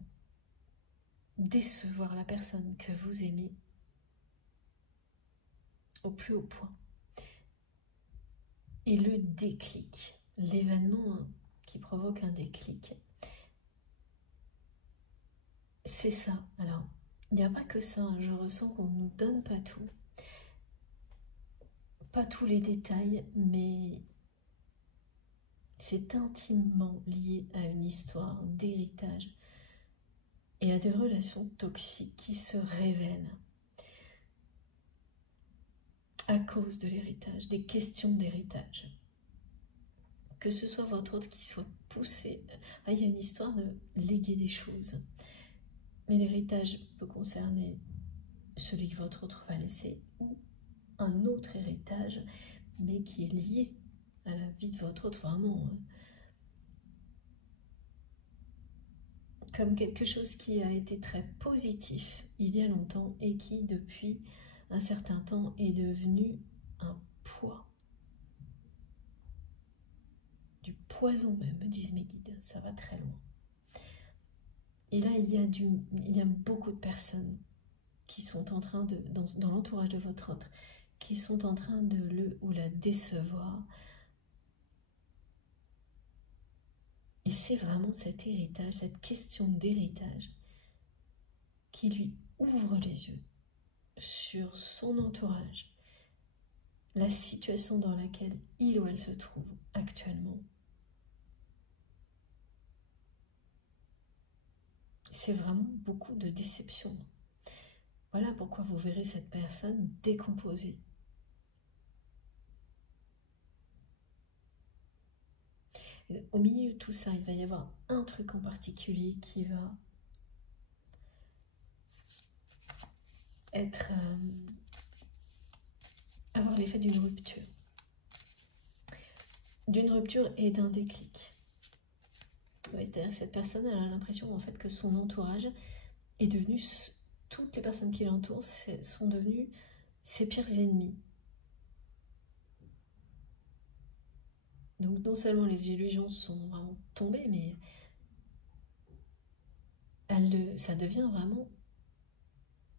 décevoir la personne que vous aimez au plus haut point. Et le déclic, l'événement qui provoque un déclic, c'est ça. Alors, il n'y a pas que ça, je ressens qu'on ne nous donne pas tout, pas tous les détails, mais c'est intimement lié à une histoire d'héritage et à des relations toxiques qui se révèlent à cause de l'héritage, des questions d'héritage. Que ce soit votre autre qui soit poussé, il y a une histoire de léguer des choses. Mais l'héritage peut concerner celui que votre autre va laisser ou un autre héritage, mais qui est lié à la vie de votre autre, vraiment. Comme quelque chose qui a été très positif il y a longtemps et qui, depuis un certain temps, est devenu un poids. Du poison même, me disent mes guides, ça va très loin. Et là, il y a beaucoup de personnes qui sont en train de, dans l'entourage de votre autre, qui sont en train de le ou la décevoir. Et c'est vraiment cet héritage, cette question d'héritage qui lui ouvre les yeux sur son entourage, la situation dans laquelle il ou elle se trouve actuellement. C'est vraiment beaucoup de déception. Voilà pourquoi vous verrez cette personne décomposée. Et au milieu de tout ça, il va y avoir un truc en particulier qui va être avoir l'effet d'une rupture et d'un déclic. Ouais, c'est-à-dire que cette personne elle a l'impression en fait que son entourage est devenu, toutes les personnes qui l'entourent sont devenues ses pires ennemis. Donc non seulement les illusions sont vraiment tombées, mais ça devient vraiment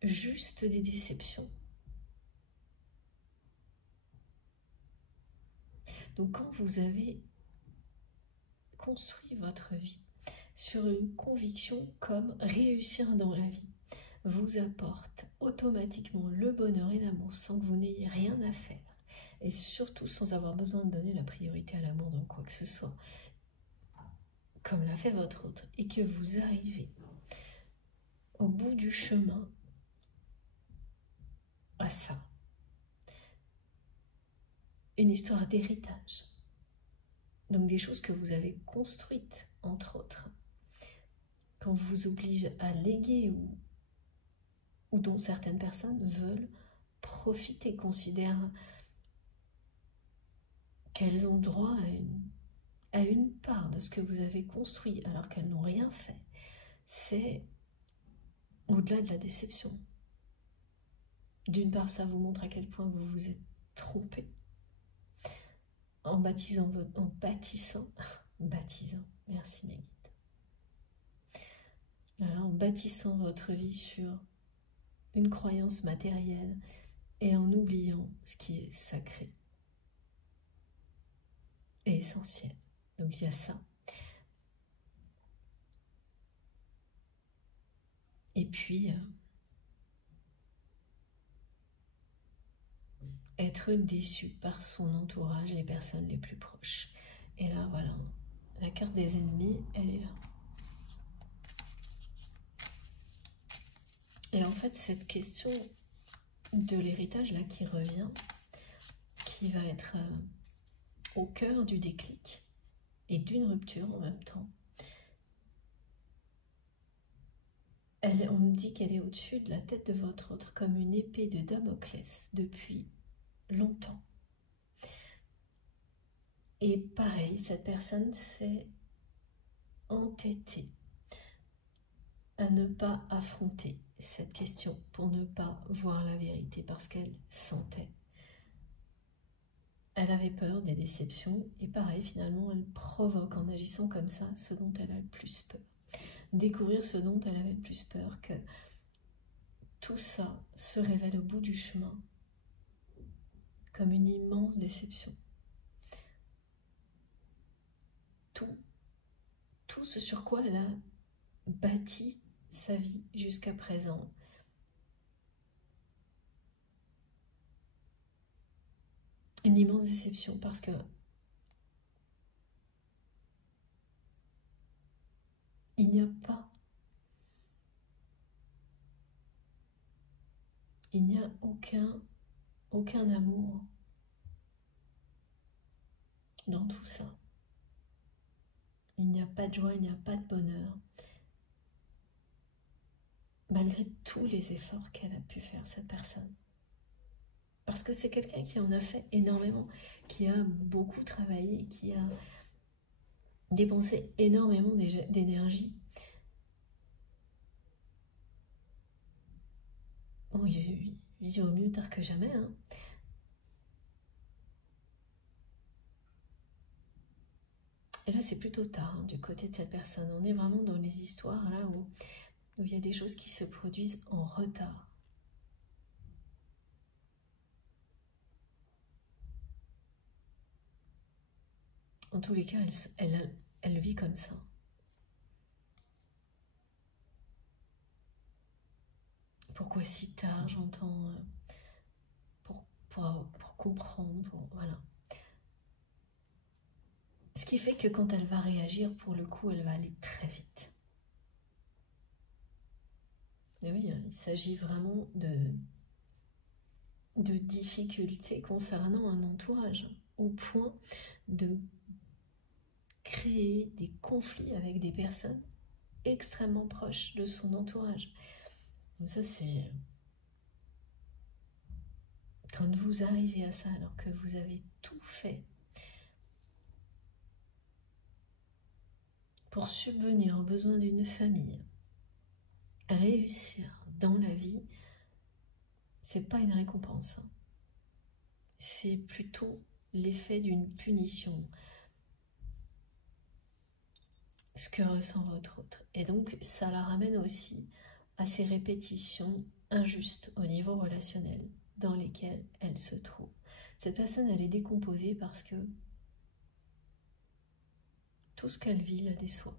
juste des déceptions. Donc quand vous avez construit votre vie sur une conviction comme réussir dans la vie vous apporte automatiquement le bonheur et l'amour sans que vous n'ayez rien à faire, et surtout sans avoir besoin de donner la priorité à l'amour dans quoi que ce soit, comme l'a fait votre autre, et que vous arrivez au bout du chemin à ça, une histoire d'héritage, donc des choses que vous avez construites, entre autres, qu'on vous oblige à léguer ou dont certaines personnes veulent profiter, considèrent qu'elles ont droit à une part de ce que vous avez construit alors qu'elles n'ont rien fait, c'est au-delà de la déception. D'une part, ça vous montre à quel point vous vous êtes trompé en baptisant, merci mes guides. Voilà, en bâtissant votre vie sur une croyance matérielle et en oubliant ce qui est sacré et essentiel. Donc il y a ça. Et puis, être déçu par son entourage, les personnes les plus proches. Et là, voilà, la carte des ennemis, elle est là. Et en fait, cette question de l'héritage, là, qui revient, qui va être au cœur du déclic et d'une rupture en même temps, on me dit qu'elle est au-dessus de la tête de votre autre, comme une épée de Damoclès depuis longtemps. Et pareil, cette personne s'est entêtée à ne pas affronter cette question pour ne pas voir la vérité parce qu'elle sentait. Elle avait peur des déceptions et pareil, finalement, elle provoque en agissant comme ça ce dont elle a le plus peur. Découvrir ce dont elle avait le plus peur, que tout ça se révèle au bout du chemin comme une immense déception. Tout ce sur quoi elle a bâti sa vie jusqu'à présent. Une immense déception parce que il n'y a aucun amour dans tout ça. Il n'y a pas de joie, il n'y a pas de bonheur. Malgré tous les efforts qu'elle a pu faire, cette personne. Parce que c'est quelqu'un qui en a fait énormément, qui a beaucoup travaillé, qui a dépensé énormément d'énergie. Oui, au mieux tard que jamais. Hein. Et là, c'est plutôt tard hein, du côté de cette personne. On est vraiment dans les histoires là où il y a des choses qui se produisent en retard. En tous les cas, elle vit comme ça. Pourquoi si tard, j'entends, pour comprendre, voilà. Ce qui fait que quand elle va réagir, pour le coup, elle va aller très vite. Et oui, il s'agit vraiment de difficultés concernant un entourage, au point de créer des conflits avec des personnes extrêmement proches de son entourage. Donc ça, c'est... Quand vous arrivez à ça, alors que vous avez tout fait pour subvenir aux besoins d'une famille, réussir dans la vie, c'est pas une récompense. Hein. C'est plutôt l'effet d'une punition. Ce que ressent votre autre. Et donc, ça la ramène aussi à ces répétitions injustes au niveau relationnel dans lesquelles elle se trouve. Cette personne, elle est décomposée parce que tout ce qu'elle vit la déçoit.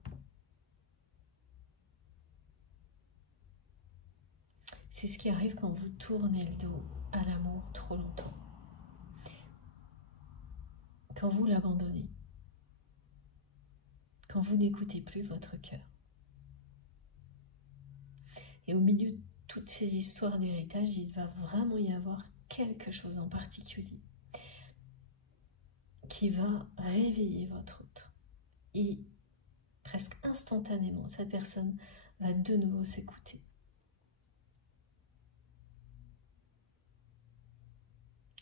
C'est ce qui arrive quand vous tournez le dos à l'amour trop longtemps. Quand vous l'abandonnez. Quand vous n'écoutez plus votre cœur. Et au milieu de toutes ces histoires d'héritage, il va vraiment y avoir quelque chose en particulier qui va réveiller votre autre. Et presque instantanément, cette personne va de nouveau s'écouter.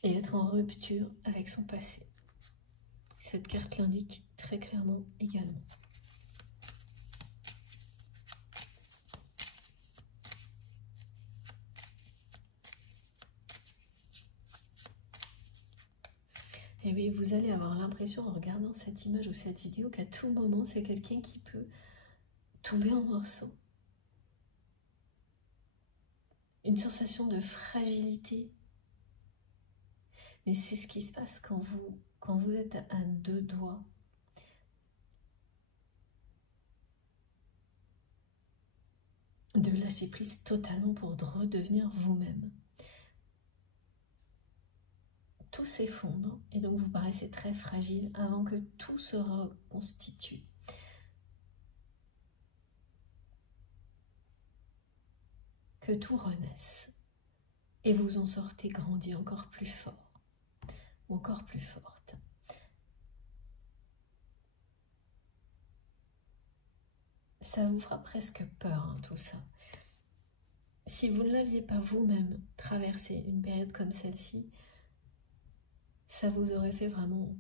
Et être en rupture avec son passé. Cette carte l'indique très clairement également. Et oui, vous allez avoir l'impression en regardant cette image ou cette vidéo qu'à tout moment, c'est quelqu'un qui peut tomber en morceaux. Une sensation de fragilité. Mais c'est ce qui se passe quand vous êtes à deux doigts de lâcher prise totalement pour redevenir vous-même. Tout s'effondre et donc vous paraissez très fragile avant que tout se reconstitue. Que tout renaisse et vous en sortez grandi encore plus fort ou encore plus forte. Ça vous fera presque peur, hein, tout ça. Si vous ne l'aviez pas vous-même traversé une période comme celle-ci, ça vous aurait fait vraiment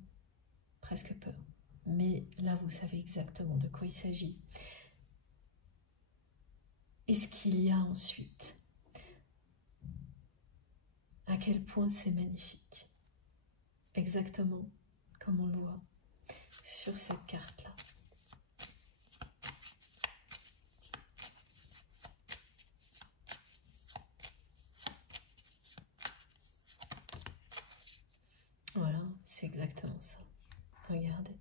presque peur. Mais là, vous savez exactement de quoi il s'agit. Et ce qu'il y a ensuite. À quel point c'est magnifique. Exactement comme on le voit sur cette carte-là. Voilà, c'est exactement ça. Regardez.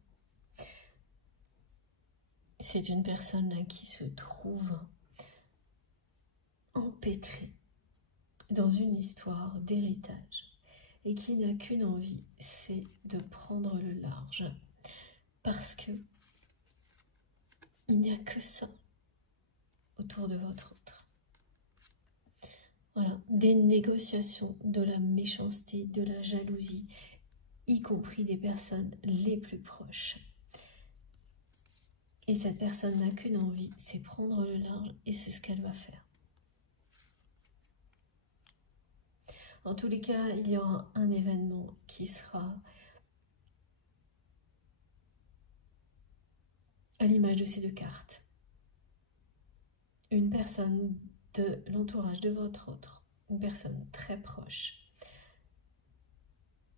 C'est une personne là qui se trouve empêtrée dans une histoire d'héritage et qui n'a qu'une envie, c'est de prendre le large. Parce que il n'y a que ça autour de votre autre. Voilà, des négociations, de la méchanceté, de la jalousie, y compris des personnes les plus proches. Et cette personne n'a qu'une envie, c'est prendre le large et c'est ce qu'elle va faire. En tous les cas, il y aura un événement qui sera à l'image de ces deux cartes. Une personne de l'entourage de votre autre, une personne très proche,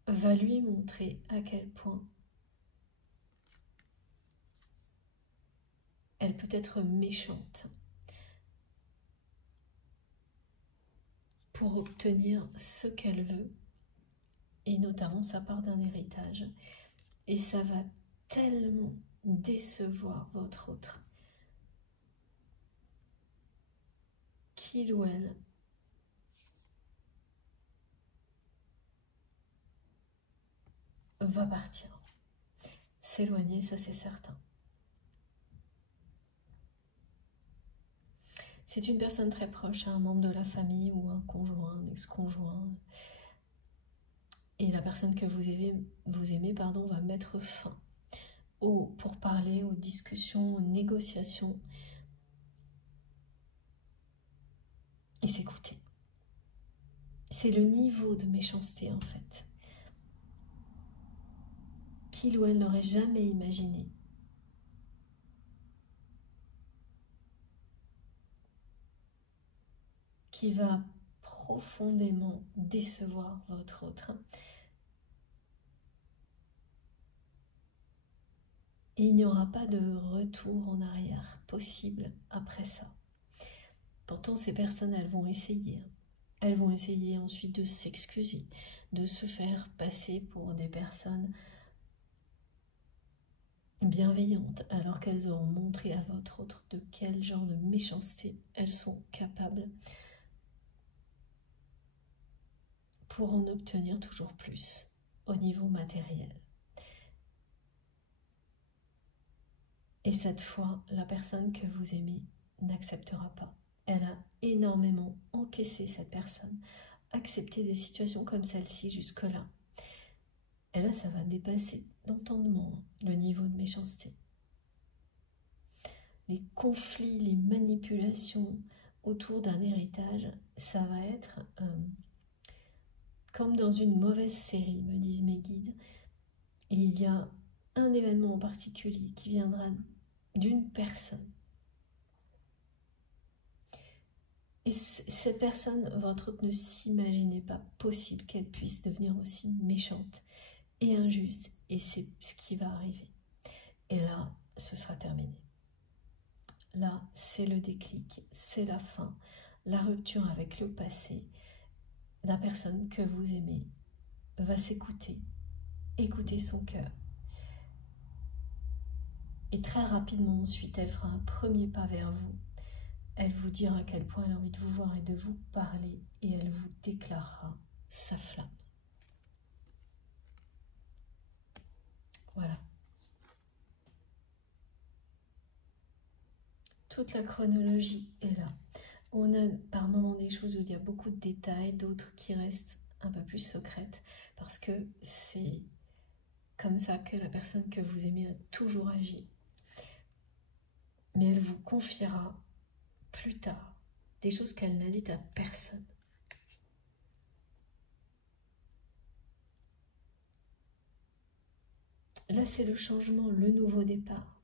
va lui montrer à quel point elle peut être méchante pour obtenir ce qu'elle veut, et notamment sa part d'un héritage. Et ça va tellement décevoir votre autre qu'il ou elle va partir, s'éloigner, ça c'est certain. C'est une personne très proche, un membre de la famille ou un conjoint, un ex-conjoint. Et la personne que vous aimez, va mettre fin aux pourparlers, aux discussions, aux négociations et s'écouter. C'est le niveau de méchanceté en fait qu'il ou elle n'aurait jamais imaginé. Qui va profondément décevoir votre autre. Et il n'y aura pas de retour en arrière possible après ça. Pourtant, ces personnes, elles vont essayer. Elles vont essayer ensuite de s'excuser, de se faire passer pour des personnes bienveillantes, alors qu'elles auront montré à votre autre de quel genre de méchanceté elles sont capables pour en obtenir toujours plus au niveau matériel. Et cette fois, la personne que vous aimez n'acceptera pas. Elle a énormément encaissé, cette personne, accepté des situations comme celle-ci jusque-là. Et là, ça va dépasser d'entendement le niveau de méchanceté. Les conflits, les manipulations autour d'un héritage, ça va être comme dans une mauvaise série, me disent mes guides. Et il y a un événement en particulier qui viendra d'une personne. Et cette personne, votre autre, ne s'imaginez pas possible qu'elle puisse devenir aussi méchante et injuste. Et c'est ce qui va arriver. Et là, ce sera terminé. Là, c'est le déclic, c'est la fin, la rupture avec le passé. La personne que vous aimez va s'écouter, écouter son cœur. Et très rapidement ensuite, elle fera un premier pas vers vous. Elle vous dira à quel point elle a envie de vous voir et de vous parler, et elle vous déclarera sa flamme. Voilà. Toute la chronologie est là. On a par moments des choses où il y a beaucoup de détails, d'autres qui restent un peu plus secrètes, parce que c'est comme ça que la personne que vous aimez a toujours agi. Mais elle vous confiera plus tard des choses qu'elle n'a dites à personne. Là, c'est le changement, le nouveau départ.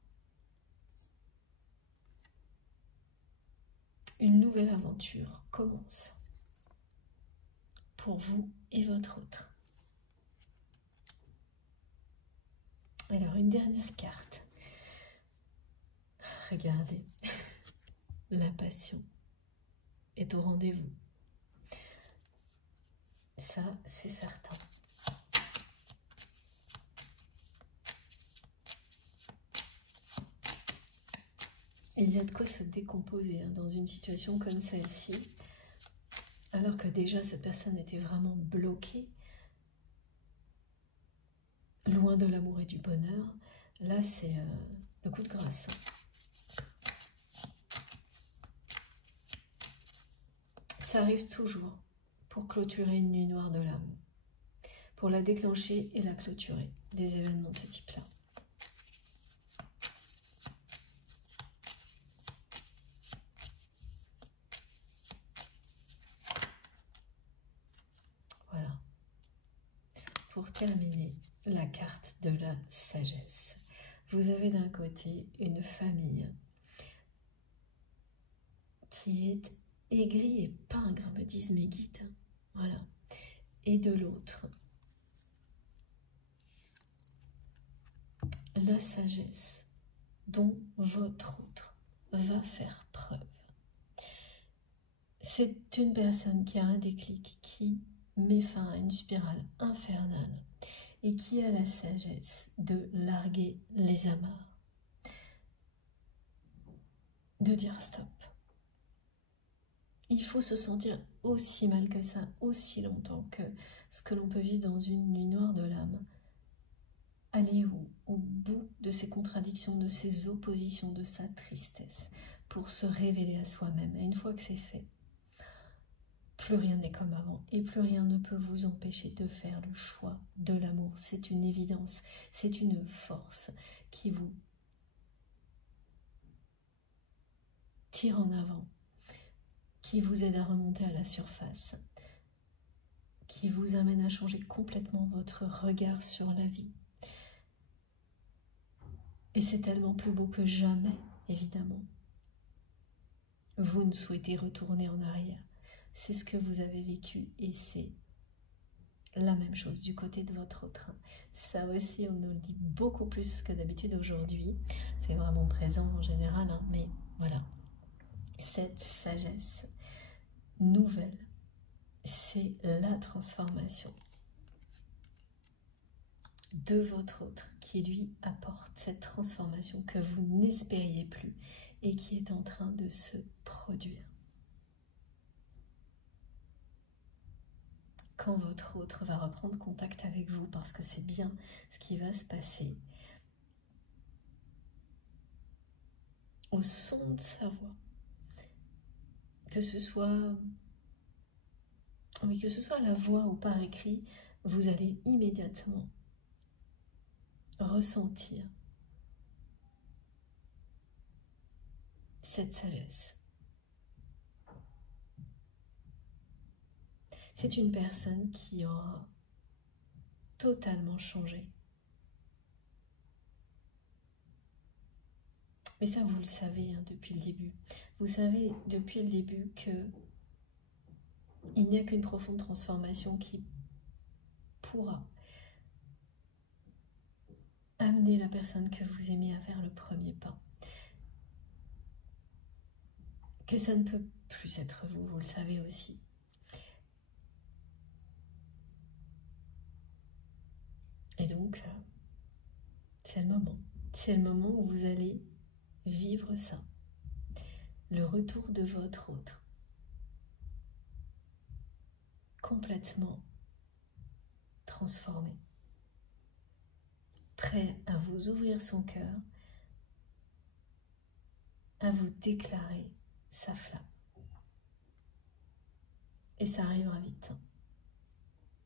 Une nouvelle aventure commence pour vous et votre autre. Alors, une dernière carte. Regardez, la passion est au rendez-vous. Ça, c'est certain. Il y a de quoi se décomposer dans une situation comme celle-ci, alors que déjà cette personne était vraiment bloquée, loin de l'amour et du bonheur. Là, c'est le coup de grâce. Ça arrive toujours pour clôturer une nuit noire de l'âme, pour la déclencher et la clôturer, des événements de ce type-là. Voilà. Pour terminer, la carte de la sagesse. Vous avez d'un côté une famille qui est aigrie et pingre, me disent mes guides. Voilà. Et de l'autre, la sagesse dont votre autre va faire preuve. C'est une personne qui a un déclic, qui met fin à une spirale infernale et qui a la sagesse de larguer les amarres, de dire stop. Il faut se sentir aussi mal que ça, aussi longtemps que ce que l'on peut vivre dans une nuit noire de l'âme. Aller au bout de ces contradictions, de ces oppositions, de sa tristesse, pour se révéler à soi-même. Et une fois que c'est fait, plus rien n'est comme avant et plus rien ne peut vous empêcher de faire le choix de l'amour. C'est une évidence, c'est une force qui vous tire en avant, qui vous aide à remonter à la surface, qui vous amène à changer complètement votre regard sur la vie. Et c'est tellement plus beau que jamais, évidemment. Vous ne souhaitez retourner en arrière. C'est ce que vous avez vécu et c'est la même chose du côté de votre autre. Ça aussi, on nous le dit beaucoup plus que d'habitude aujourd'hui. C'est vraiment présent en général, hein, mais voilà. Cette sagesse nouvelle, c'est la transformation de votre autre qui lui apporte cette transformation que vous n'espériez plus et qui est en train de se produire. Quand votre autre va reprendre contact avec vous, parce que c'est bien ce qui va se passer, au son de sa voix, que ce soit la voix ou par écrit, vous allez immédiatement ressentir cette sagesse. C'est une personne qui aura totalement changé. Mais ça, vous le savez hein, depuis le début. Vous savez depuis le début que il n'y a qu'une profonde transformation qui pourra amener la personne que vous aimez à faire le premier pas. Que ça ne peut plus être vous, vous le savez aussi. Et donc, c'est le moment. C'est le moment où vous allez vivre ça. Le retour de votre autre. Complètement transformé. Prêt à vous ouvrir son cœur, à vous déclarer sa flamme. Et ça arrivera vite.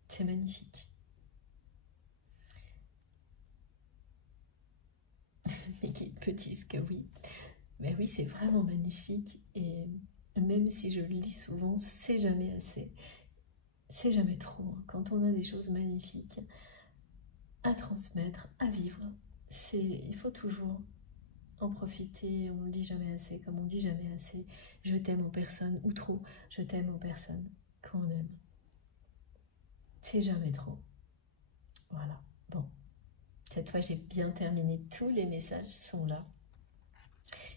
C'est magnifique. Mes guides me disent que oui. Mais oui, c'est vraiment magnifique. Et même si je le lis souvent, c'est jamais assez. C'est jamais trop. Quand on a des choses magnifiques à transmettre, à vivre, il faut toujours en profiter. On ne le dit jamais assez, comme on dit jamais assez. Je t'aime en personne, ou trop. Je t'aime en personne, qu'on aime. C'est jamais trop. Voilà. Bon. Cette fois, j'ai bien terminé. Tous les messages sont là.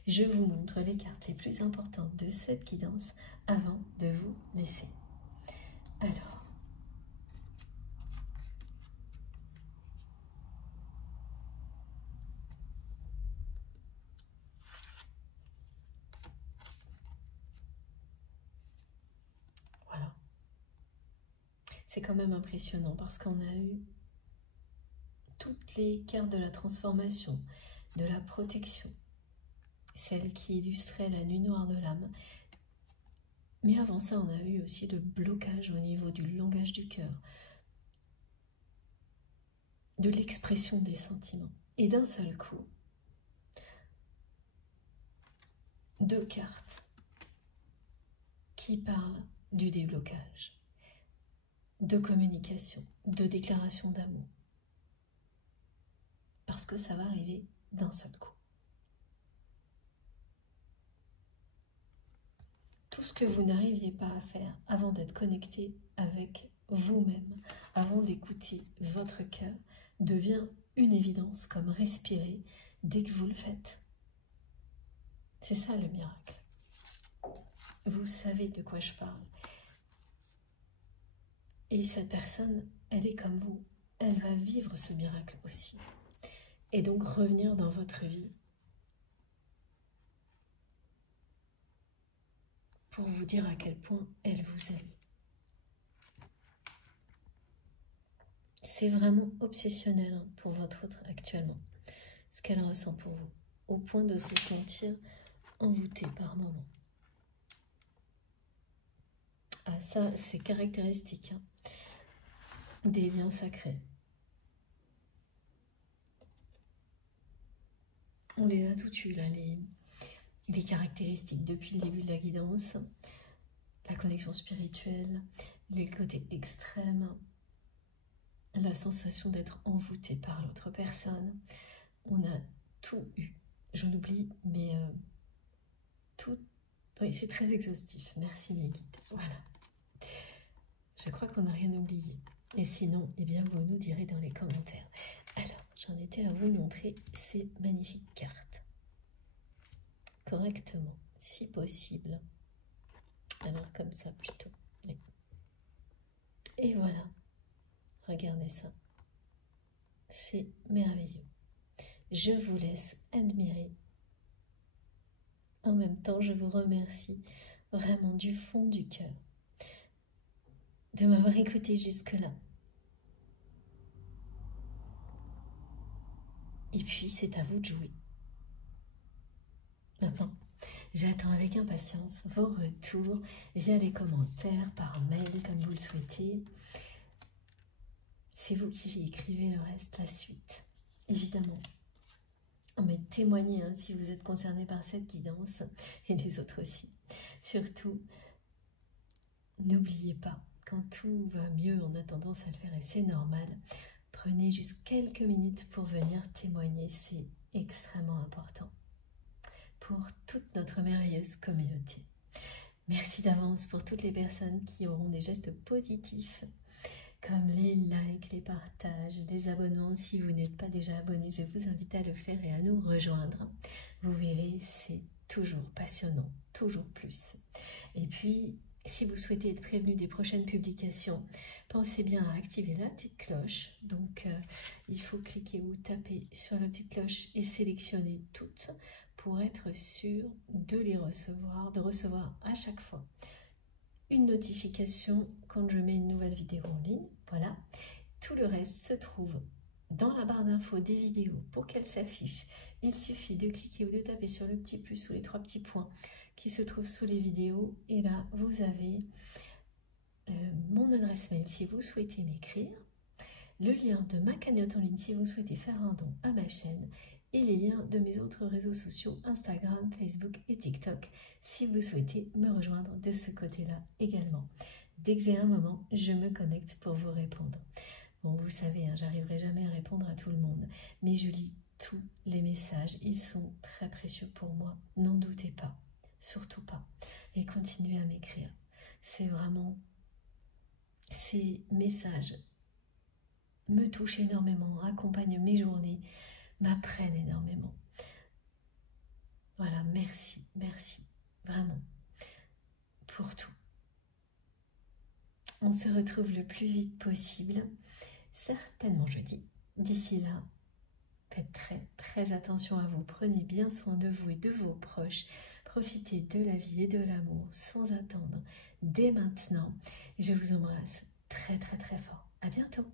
Je vous montre les cartes les plus importantes de cette guidance avant de vous laisser. Alors, voilà. C'est quand même impressionnant parce qu'on a eu toutes les cartes de la transformation, de la protection, celle qui illustrait la nuit noire de l'âme. Mais avant ça, on a eu aussi le blocage au niveau du langage du cœur, de l'expression des sentiments. Et d'un seul coup, 2 cartes qui parlent du déblocage, de communication, de déclaration d'amour. Parce que ça va arriver d'un seul coup. Tout ce que vous n'arriviez pas à faire avant d'être connecté avec vous-même, avant d'écouter votre cœur, devient une évidence comme respirer dès que vous le faites. C'est ça le miracle. Vous savez de quoi je parle. Et cette personne, elle est comme vous. Elle va vivre ce miracle aussi. Et donc revenir dans votre vie pour vous dire à quel point elle vous aime. C'est vraiment obsessionnel pour votre autre actuellement, ce qu'elle ressent pour vous, au point de se sentir envoûtée par moments. Ah ça, c'est caractéristique hein, des liens sacrés. On les a toutes eues là, les caractéristiques depuis le début de la guidance, la connexion spirituelle, les côtés extrêmes, la sensation d'être envoûté par l'autre personne. On a tout eu. J'en oublie, mais tout. Oui, c'est très exhaustif. Merci mes guides. Voilà. Je crois qu'on n'a rien oublié. Et sinon, eh bien, vous nous direz dans les commentaires. Alors, j'en étais à vous montrer ces magnifiques cartes. Correctement, si possible. Alors, comme ça, plutôt. Oui. Et voilà. Regardez ça. C'est merveilleux. Je vous laisse admirer. En même temps, je vous remercie vraiment du fond du cœur de m'avoir écouté jusque-là. Et puis, c'est à vous de jouer. Maintenant, j'attends avec impatience vos retours via les commentaires, par mail, comme vous le souhaitez. C'est vous qui écrivez le reste, la suite, évidemment. Mais témoignez hein, si vous êtes concerné par cette guidance, et les autres aussi. Surtout, n'oubliez pas, quand tout va mieux, on a tendance à le faire et c'est normal. Prenez juste quelques minutes pour venir témoigner, c'est extrêmement important. pour toute notre merveilleuse communauté. Merci d'avance pour toutes les personnes qui auront des gestes positifs, comme les likes, les partages, les abonnements. Si vous n'êtes pas déjà abonné, je vous invite à le faire et à nous rejoindre. Vous verrez, c'est toujours passionnant, toujours plus. Et puis, si vous souhaitez être prévenu des prochaines publications, pensez bien à activer la petite cloche. Donc, il faut cliquer ou taper sur la petite cloche et sélectionner toutes pour être sûr de les recevoir, de recevoir à chaque fois une notification quand je mets une nouvelle vidéo en ligne. Voilà, tout le reste se trouve dans la barre d'infos des vidéos. Pour qu'elle s'affiche, il suffit de cliquer ou de taper sur le petit plus ou les 3 petits points qui se trouvent sous les vidéos. Et là, vous avez mon adresse mail si vous souhaitez m'écrire, le lien de ma cagnotte en ligne si vous souhaitez faire un don à ma chaîne, et les liens de mes autres réseaux sociaux, Instagram, Facebook et TikTok, si vous souhaitez me rejoindre de ce côté-là également. Dès que j'ai un moment, je me connecte pour vous répondre. Bon, vous savez, hein, j'arriverai jamais à répondre à tout le monde, mais je lis tous les messages. Ils sont très précieux pour moi, n'en doutez pas, surtout pas. Et continuez à m'écrire. C'est vraiment... Ces messages me touchent énormément, accompagnent mes journées, m'apprennent énormément. Voilà, merci, merci, vraiment, pour tout. On se retrouve le plus vite possible, certainement jeudi. D'ici là, faites très, très attention à vous. Prenez bien soin de vous et de vos proches. Profitez de la vie et de l'amour sans attendre, dès maintenant. Je vous embrasse très, très, très fort. À bientôt.